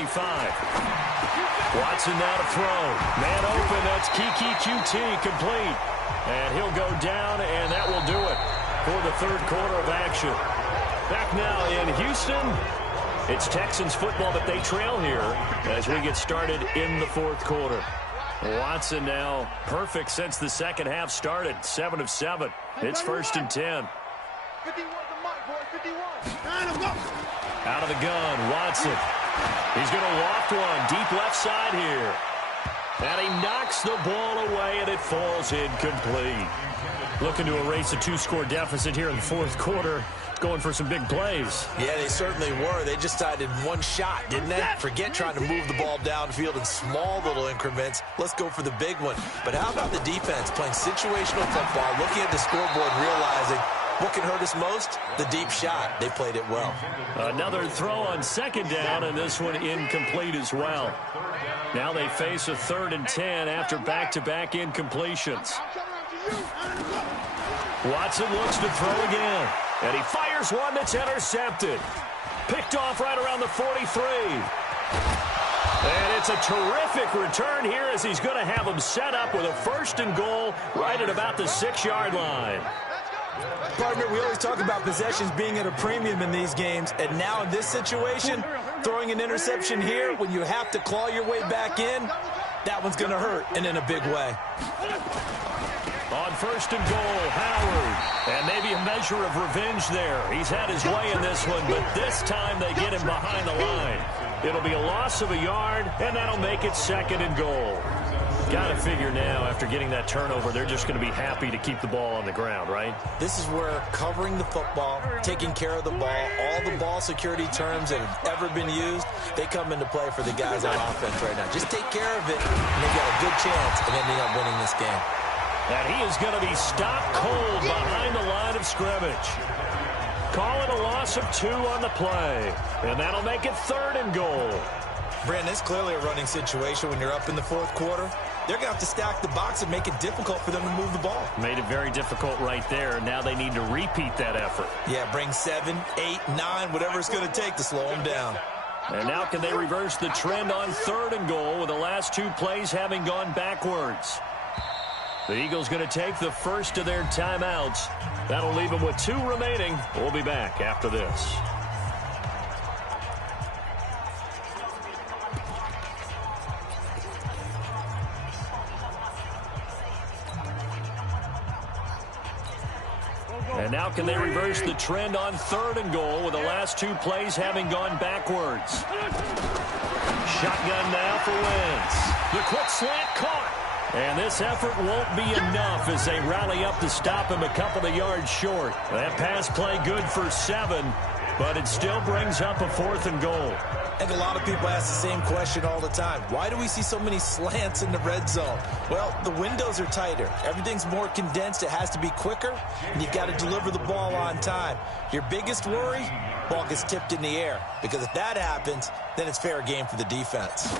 Watson now to throw. Man open. That's Kiki QT complete. And he'll go down, and that will do it for the 3rd quarter of action. Back now in Houston. It's Texans football, but they trail here as we get started in the 4th quarter. Watson now perfect since the second half started. 7 of 7. It's 1st and 10. 51 to Mike, boy, 51. Out of the gun, Watson. He's going to loft one deep left side here. And he knocks the ball away, and it falls incomplete. Looking to erase a 2-score deficit here in the 4th quarter. Going for some big plays. Yeah, they certainly were. They just decided one shot, didn't they? Forget trying to move the ball downfield in small little increments. Let's go for the big one. But how about the defense playing situational football, looking at the scoreboard, realizing what can hurt us most? The deep shot. They played it well. Another throw on 2nd down, and this one incomplete as well. Now they face a 3rd and 10 after back-to-back incompletions. Watson looks to throw again. And he fires one that's intercepted. Picked off right around the 43. And it's a terrific return here as he's going to have him set up with a 1st and goal right at about the 6-yard line. Partner, we always talk about possessions being at a premium in these games. And now in this situation, throwing an interception here when you have to claw your way back in, that one's going to hurt, and in a big way. On 1st and goal, Howard. And maybe a measure of revenge there. He's had his way in this one, but this time they get him behind the line. It'll be a loss of a yard, and that'll make it 2nd and goal. Got to figure now, after getting that turnover, they're just going to be happy to keep the ball on the ground, right? This is where covering the football, taking care of the ball, all the ball security terms that have ever been used, they come into play for the guys on offense right now. Just take care of it, and they've got a good chance of ending up winning this game. And he is going to be stopped cold behind the line of scrimmage. Call it a loss of 2 on the play. And that'll make it 3rd and goal. Brandon, it's clearly a running situation when you're up in the 4th quarter. They're going to have to stack the box and make it difficult for them to move the ball. Made it very difficult right there. Now they need to repeat that effort. Yeah, bring 7, 8, 9, whatever it's going to take to slow them down. And now can they reverse the trend on 3rd and goal with the last 2 plays having gone backwards? The Eagles going to take the first of their timeouts. That'll leave them with 2 remaining. We'll be back after this. And now can they reverse the trend on 3rd and goal with the last 2 plays having gone backwards? Shotgun now for Wentz. The quick slant caught. And this effort won't be enough as they rally up to stop him a couple of yards short. That pass play good for 7, but it still brings up a 4th and goal. I think a lot of people ask the same question all the time. Why do we see so many slants in the red zone? Well, the windows are tighter. Everything's more condensed. It has to be quicker, and you've got to deliver the ball on time. Your biggest worry? Ball gets tipped in the air. Because if that happens, then it's fair game for the defense.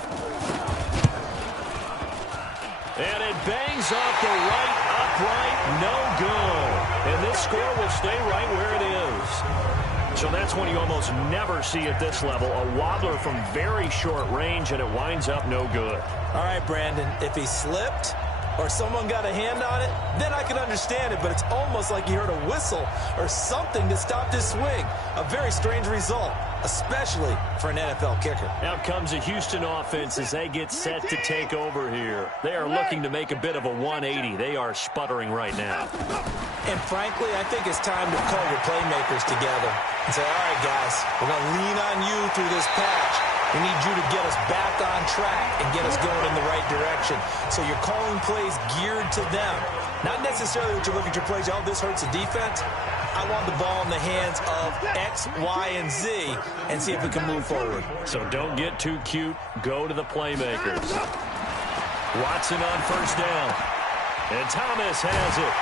And it bangs off the right upright. No good. And this score will stay right where it is. So that's when you almost never see at this level a wobbler from very short range, and it winds up no good. All right, Brandon, if he slipped or someone got a hand on it, then I can understand it, but it's almost like he heard a whistle or something to stop this swing. A very strange result, especially for an NFL kicker. Out comes a Houston offense as they get set to take over here. They are looking to make a bit of a 180. They are sputtering right now. And frankly, I think it's time to call your playmakers together and say, all right, guys, we're going to lean on you through this patch. We need you to get us back on track and get us going in the right direction. So you're calling plays geared to them. Not necessarily that you look at your plays, oh, this hurts the defense. I want the ball in the hands of X, Y, and Z and see if we can move forward. So don't get too cute. Go to the playmakers. Watson on 1st down. And Thomas has it.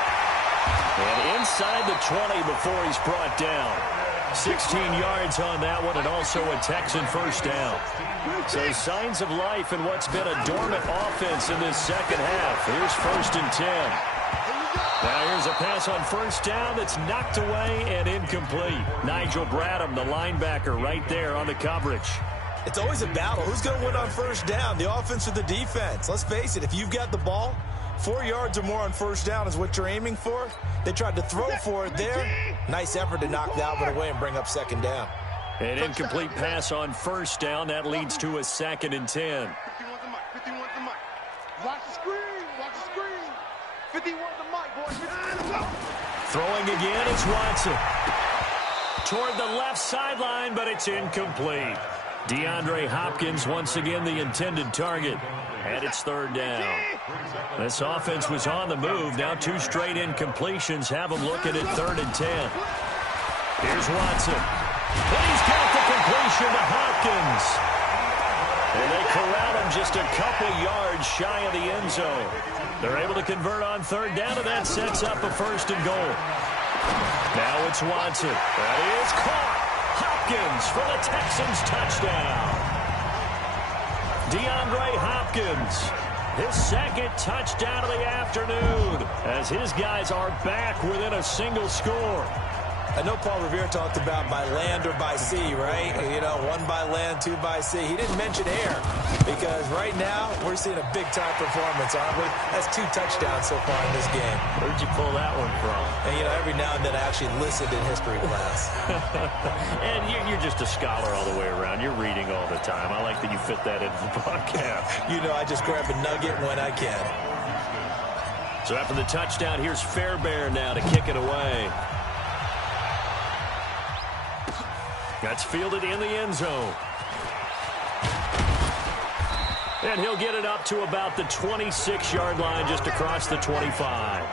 And inside the 20 before he's brought down. 16 yards on that one, and also a Texan first down. So signs of life in what's been a dormant offense in this second half. Here's 1st and 10. Now here's a pass on first down that's knocked away and incomplete. Nigel Bradham, the linebacker, right there on the coverage. It's always a battle. Who's going to win on first down, the offense or the defense? Let's face it, if you've got the ball, 4 yards or more on first down is what you're aiming for. They tried to throw for it there. Nice effort to knock that one away and bring up second down. An incomplete pass on first down. That leads to a 2nd and 10. 51's the mic. Watch the screen. Watch the screen. 51's the mic, boys. Throwing again is Watson. Toward the left sideline, but it's incomplete. DeAndre Hopkins once again the intended target. And it's 3rd down. This offense was on the move. Now 2 straight incompletions have them looking at 3rd and 10. Here's Watson. And he's got the completion to Hopkins. And they corral him just a couple yards shy of the end zone. They're able to convert on 3rd down, and that sets up a 1st and goal. Now it's Watson. That is caught. Hopkins for the Texans touchdown. DeAndre Hopkins, his 2nd touchdown of the afternoon, as his guys are back within a single score. I know Paul Revere talked about by land or by sea, right? You know, 1 by land, 2 by sea. He didn't mention air because right now we're seeing a big-time performance, aren't we? That's 2 touchdowns so far in this game. Where'd you pull that one from? And, you know, every now and then I actually listened in history class. And you're just a scholar all the way around. You're reading all the time. I like that you fit that into the podcast. You know, I just grab a nugget when I can. So after the touchdown, here's Fairbairn now to kick it away. That's fielded in the end zone. And he'll get it up to about the 26-yard line, just across the 25.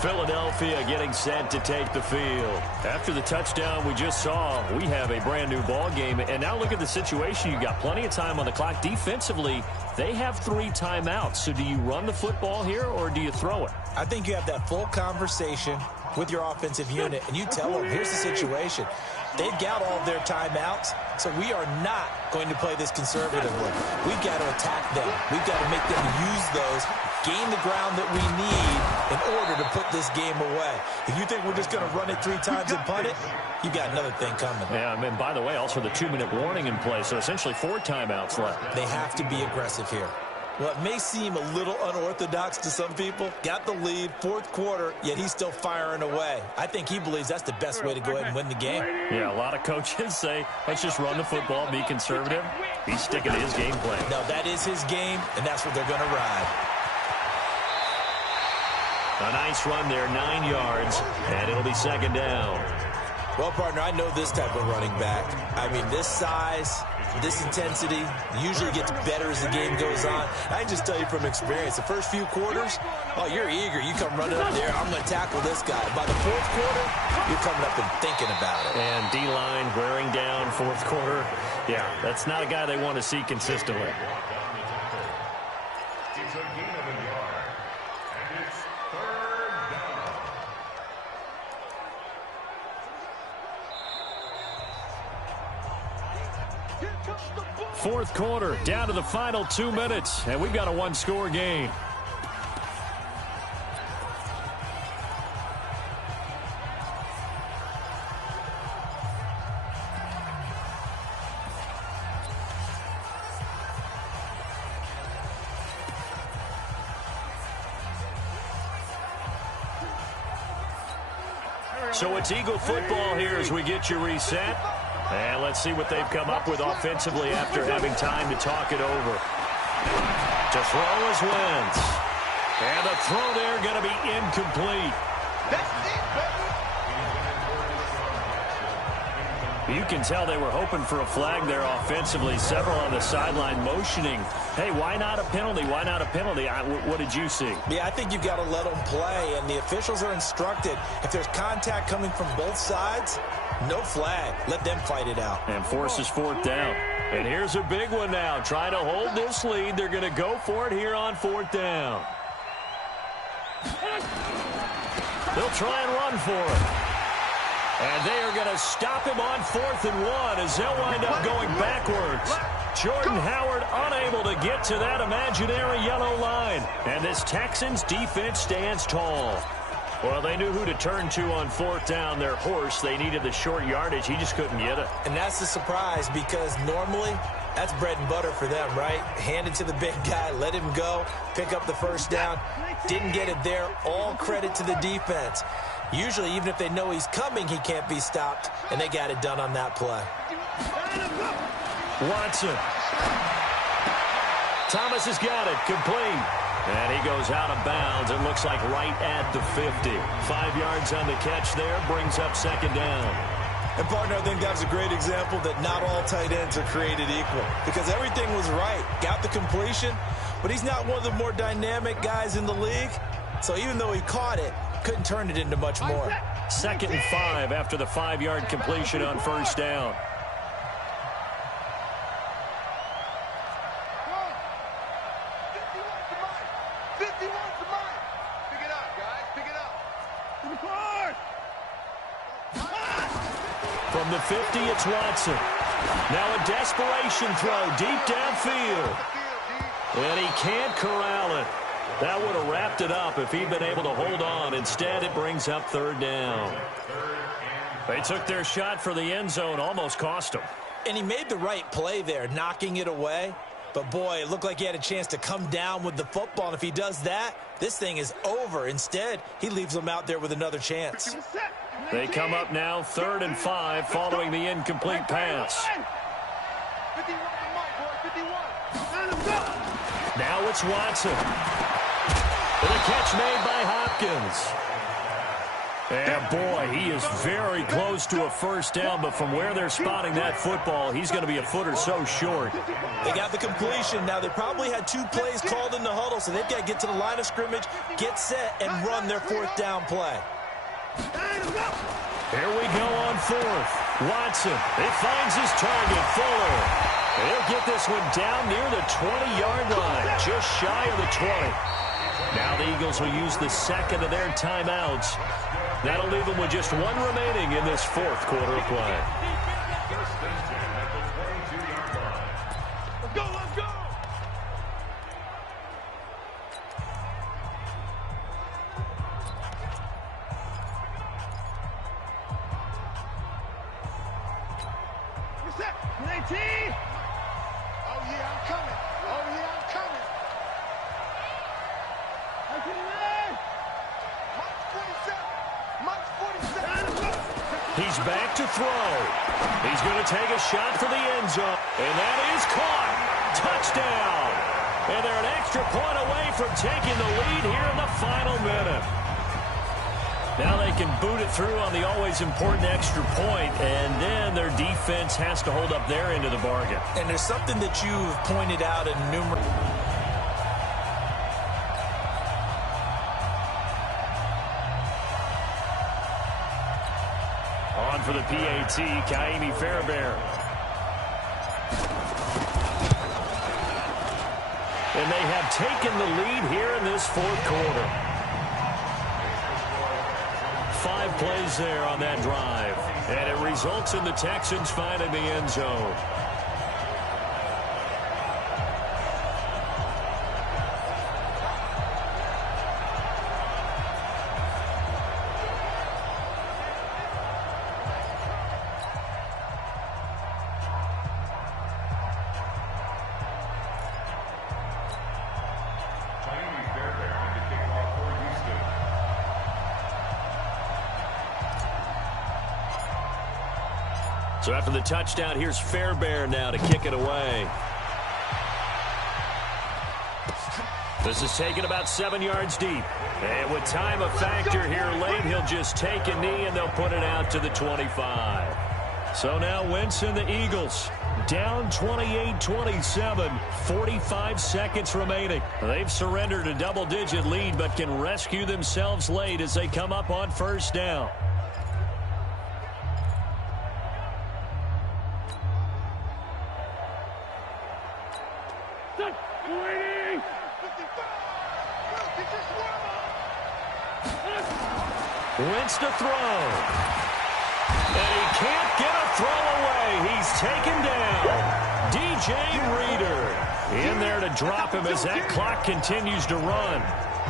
Philadelphia getting set to take the field. After the touchdown we just saw, we have a brand new ball game. And now look at the situation. You've got plenty of time on the clock. Defensively, they have 3 timeouts. So do you run the football here or do you throw it? I think you have that full conversation with your offensive unit, and you tell them, here's the situation. They've got all their timeouts, so we are not going to play this conservatively. We've got to attack them. We've got to make them use those, gain the ground that we need in order to put this game away. If you think we're just going to run it 3 times and punt it, you got another thing coming. Yeah, and by the way, also the 2-minute warning in play, so essentially 4 timeouts left. They have to be aggressive here. Well, it may seem a little unorthodox to some people. Got the lead, 4th quarter, yet he's still firing away. I think he believes that's the best way to go ahead and win the game. Yeah, a lot of coaches say, let's just run the football, be conservative. He's sticking to his game plan. No, that is his game, and that's what they're going to ride. A nice run there, 9 yards, and it'll be 2nd down. Well, partner, I know this type of running back. I mean, this size, this intensity usually gets better as the game goes on. I can just tell you from experience, the first few quarters, oh, you're eager. You come running up there, I'm going to tackle this guy. By the 4th quarter, you're coming up and thinking about it. And D-line wearing down 4th quarter. Yeah, that's not a guy they want to see consistently. Fourth quarter, down to the final 2 minutes, and we've got a 1-score game. So it's Eagle football here as we get you reset. And let's see what they've come up with offensively after having time to talk it over. To throw is Wentz. And the throw there going to be incomplete. You can tell they were hoping for a flag there offensively. Several on the sideline motioning. Hey, why not a penalty? Why not a penalty? What did you see? Yeah, I think you've got to let them play, and the officials are instructed. If there's contact coming from both sides, no flag. Let them fight it out. And forces 4th down. And here's a big one now. Trying to hold this lead. They're going to go for it here on 4th down. They'll try and run for it. And they are going to stop him on 4th and 1 as they'll wind up going backwards. Jordan Howard unable to get to that imaginary yellow line. And this Texans defense stands tall. Well, they knew who to turn to on 4th down. Their horse, they needed the short yardage. He just couldn't get it. And that's the surprise because normally that's bread and butter for them, right? Hand it to the big guy, let him go, pick up the first down. Didn't get it there. All credit to the defense. Usually, even if they know he's coming, he can't be stopped, and they got it done on that play. Watson. Thomas has got it. Complete. And he goes out of bounds. It looks like right at the 50. 5 yards on the catch there. Brings up 2nd down. And, partner, I think that was a great example that not all tight ends are created equal because everything was right. Got the completion, but he's not one of the more dynamic guys in the league. So even though he caught it, couldn't turn it into much more. 2nd and 5 after the 5-yard completion on 1st down. From the 50, it's Watson. Now a desperation throw deep downfield. And he can't corral it. That would have wrapped it up if he'd been able to hold on. Instead, it brings up 3rd down. They took their shot for the end zone, almost cost him. And he made the right play there, knocking it away. But, boy, it looked like he had a chance to come down with the football. And if he does that, this thing is over. Instead, he leaves them out there with another chance. They come up now 3rd and 5 following the incomplete pass. Now it's Watson. With a catch made by Hopkins. And, boy, he is very close to a 1st down, but from where they're spotting that football, he's going to be a foot or so short. They got the completion. Now, they probably had 2 plays called in the huddle, so they've got to get to the line of scrimmage, get set, and run their 4th down play. Here we go on 4th. Watson. It finds his target, Fuller. He'll get this one down near the 20-yard line, just shy of the 20. Now the Eagles will use the 2nd of their timeouts. That'll leave them with just 1 remaining in this 4th quarter of play. Let's go, let's go! What's that? T? Oh, yeah, I'm coming. Oh, yeah, I'm coming. I can live. March 47. He's back to throw. He's going to take a shot for the end zone. And that is caught. Touchdown. And they're an extra point away from taking the lead here in the final minute. Now they can boot it through on the always important extra point, and then their defense has to hold up their end of the bargain. And there's something that you've pointed out in numerous... On for the PAT, Kaimi Fairbairn. And they have taken the lead here in this 4th quarter. 5 plays there on that drive. And it results in the Texans finding the end zone. So after the touchdown, here's Fairbairn now to kick it away. This is taken about 7 yards deep. And with time a factor here late, he'll just take a knee and they'll put it out to the 25. So now Wentz and the Eagles down 28-27, 45 seconds remaining. They've surrendered a double-digit lead but can rescue themselves late as they come up on 1st down. Wentz to throw. And he can't get a throw away. He's taken down. DJ Reader in there to drop him as that clock continues to run.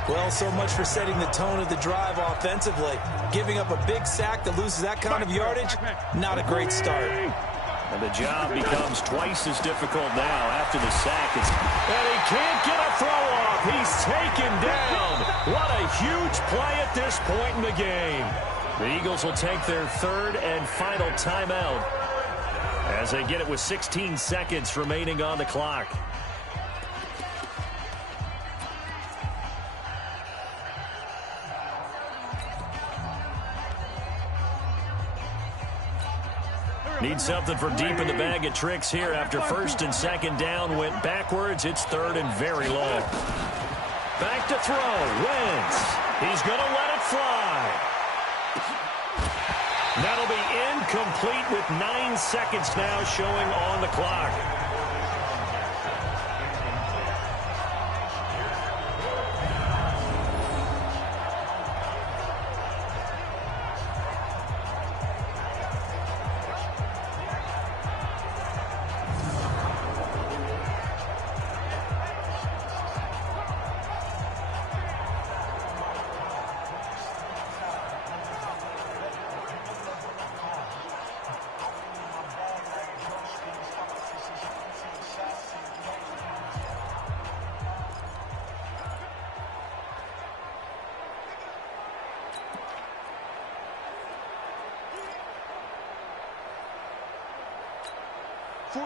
Well, so much for setting the tone of the drive offensively. Giving up a big sack that loses that kind of yardage, not a great start. And the job becomes twice as difficult now after the sack. And he can't get a throw off. He's taken down. What a huge play at this point in the game. The Eagles will take their third and final timeout as they get it with 16 seconds remaining on the clock. Need something from deep in the bag of tricks here after first and second down went backwards. It's third and very long. Back to throw. Wentz. He's going to let it fly. That'll be incomplete with 9 seconds now showing on the clock.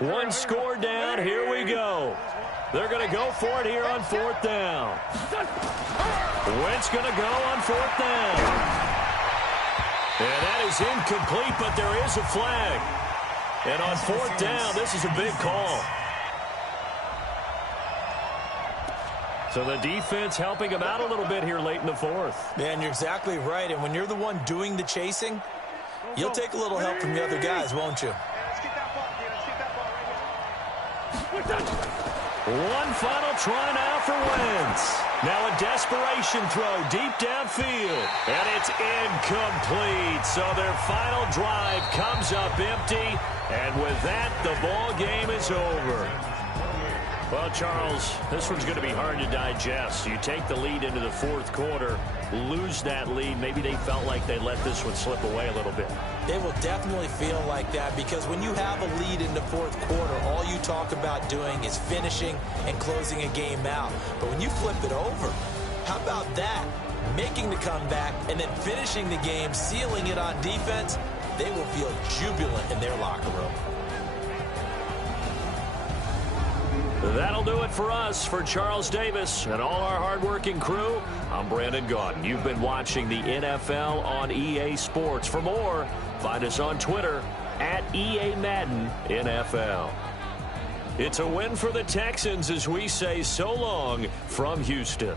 One score down. Here we go. They're going to go for it here on fourth down. Wentz going to go on fourth down. And that is incomplete, but there is a flag. And on fourth down, this is a big call. So the defense helping him out a little bit here late in the fourth. Man, you're exactly right. And when you're the one doing the chasing, you'll take a little help from the other guys, won't you? One final try now for Wentz. Now a desperation throw deep downfield. And it's incomplete. So their final drive comes up empty. And with that, the ball game is over. Well, Charles, this one's going to be hard to digest. You take the lead into the fourth quarter, lose that lead. Maybe they felt like they let this one slip away a little bit. They will definitely feel like that because when you have a lead in the fourth quarter, all you talk about doing is finishing and closing a game out. But when you flip it over, how about that? Making the comeback and then finishing the game, sealing it on defense, they will feel jubilant in their locker room. That'll do it for us. For Charles Davis and all our hardworking crew, I'm Brandon Gaudin. You've been watching the NFL on EA Sports. For more, find us on Twitter at EA Madden NFL. It's a win for the Texans as we say so long from Houston.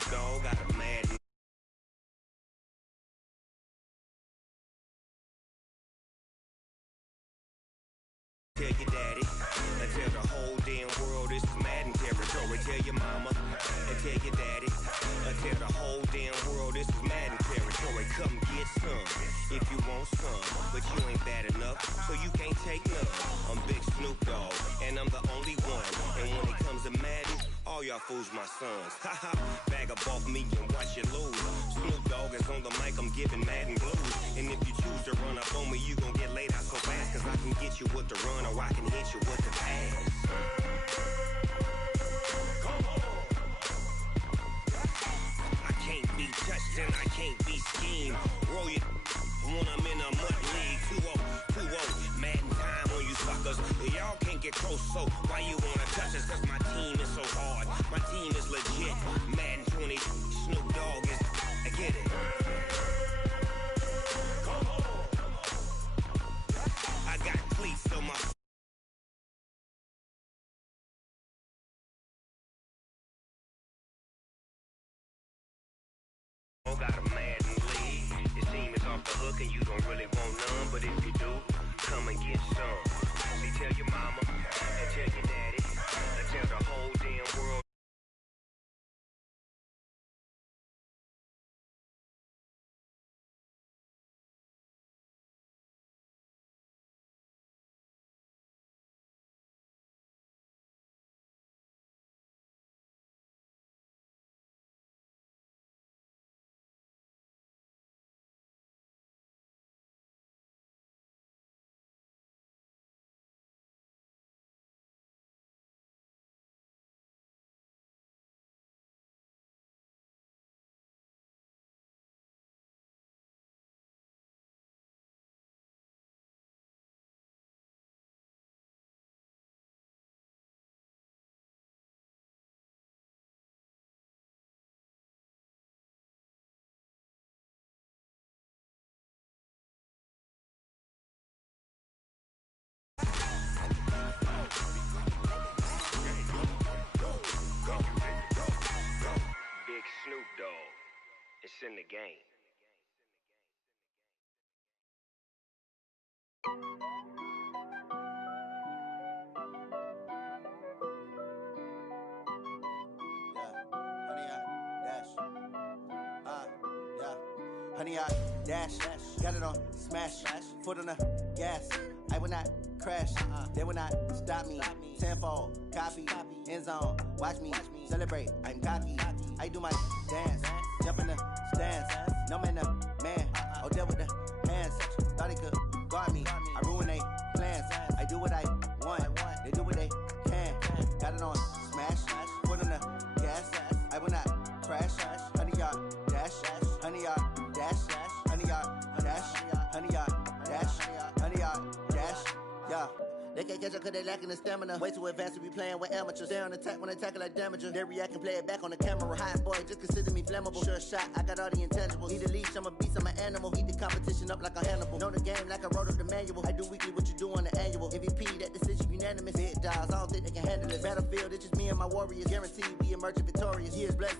Snoop Dogg got a mad. Tell your daddy, and tell the whole damn world this is Madden territory. Tell your mama, and tell your daddy, and tell the whole damn world this is Madden territory. Come get some, if you want some, but you ain't bad enough, so you can't take none. I'm Big Snoop Dogg, and I'm the only one. And when it comes to Madden, all y'all fools my sons. Haha, bag up off me and watch you lose. Snoop Dogg is on the mic, I'm giving Madden blues. And if you choose to run up on me, you gon' get laid out so fast, cause I can get you with the run or I can hit you with the pass. Come on. I can't be touched and I can't be schemed. Roll you when I'm in a mud league. 2-0, Madden time on you suckers. Y'all can't get close, so why you wanna touch us? Cause my team is so hard. My team is legit. Madden 20, Snoop Dogg is, I get it. Come on. I got cleats on my. Got a Madden league. Your team is off the hook and you don't really want none. But if you do, come and get some. See, tell your mama and tell your daddy and tell the whole damn world. Big Snoop Dogg. It's in the game. Honey, I dash, got it on smash, foot on the gas. I will not crash, they will not stop me. Tenfold, copy, end zone, watch me celebrate. I'm cocky, I do my dance, jump in the stands. No man, the man, oh, deal with the hands. Thought he could guard me, I ruin they plans. I do what I want, they do what they can. Got it on smash, foot on the gas. I will not crash, honey, y'all dash, honey, y'all dash, honey, y'all dash, honey, y'all dash, honey, y'all dash, yeah. They can't catch up cause they lacking the stamina. Way too advanced to be playing with amateurs. Stay on attack when I tackle like damager. They react and play it back on the camera. Hot boy, just consider me flammable. Sure shot, I got all the intangibles. Need a leash, I'm a beast, I'm an animal. Heat the competition up like a Hannibal. Know the game like I wrote up the manual. I do weekly what you do on the annual. MVP, that decision unanimous. Big dials, I don't think they can handle it. Battlefield, it's just me and my warriors. Guaranteed we emerging victorious. Years blessed.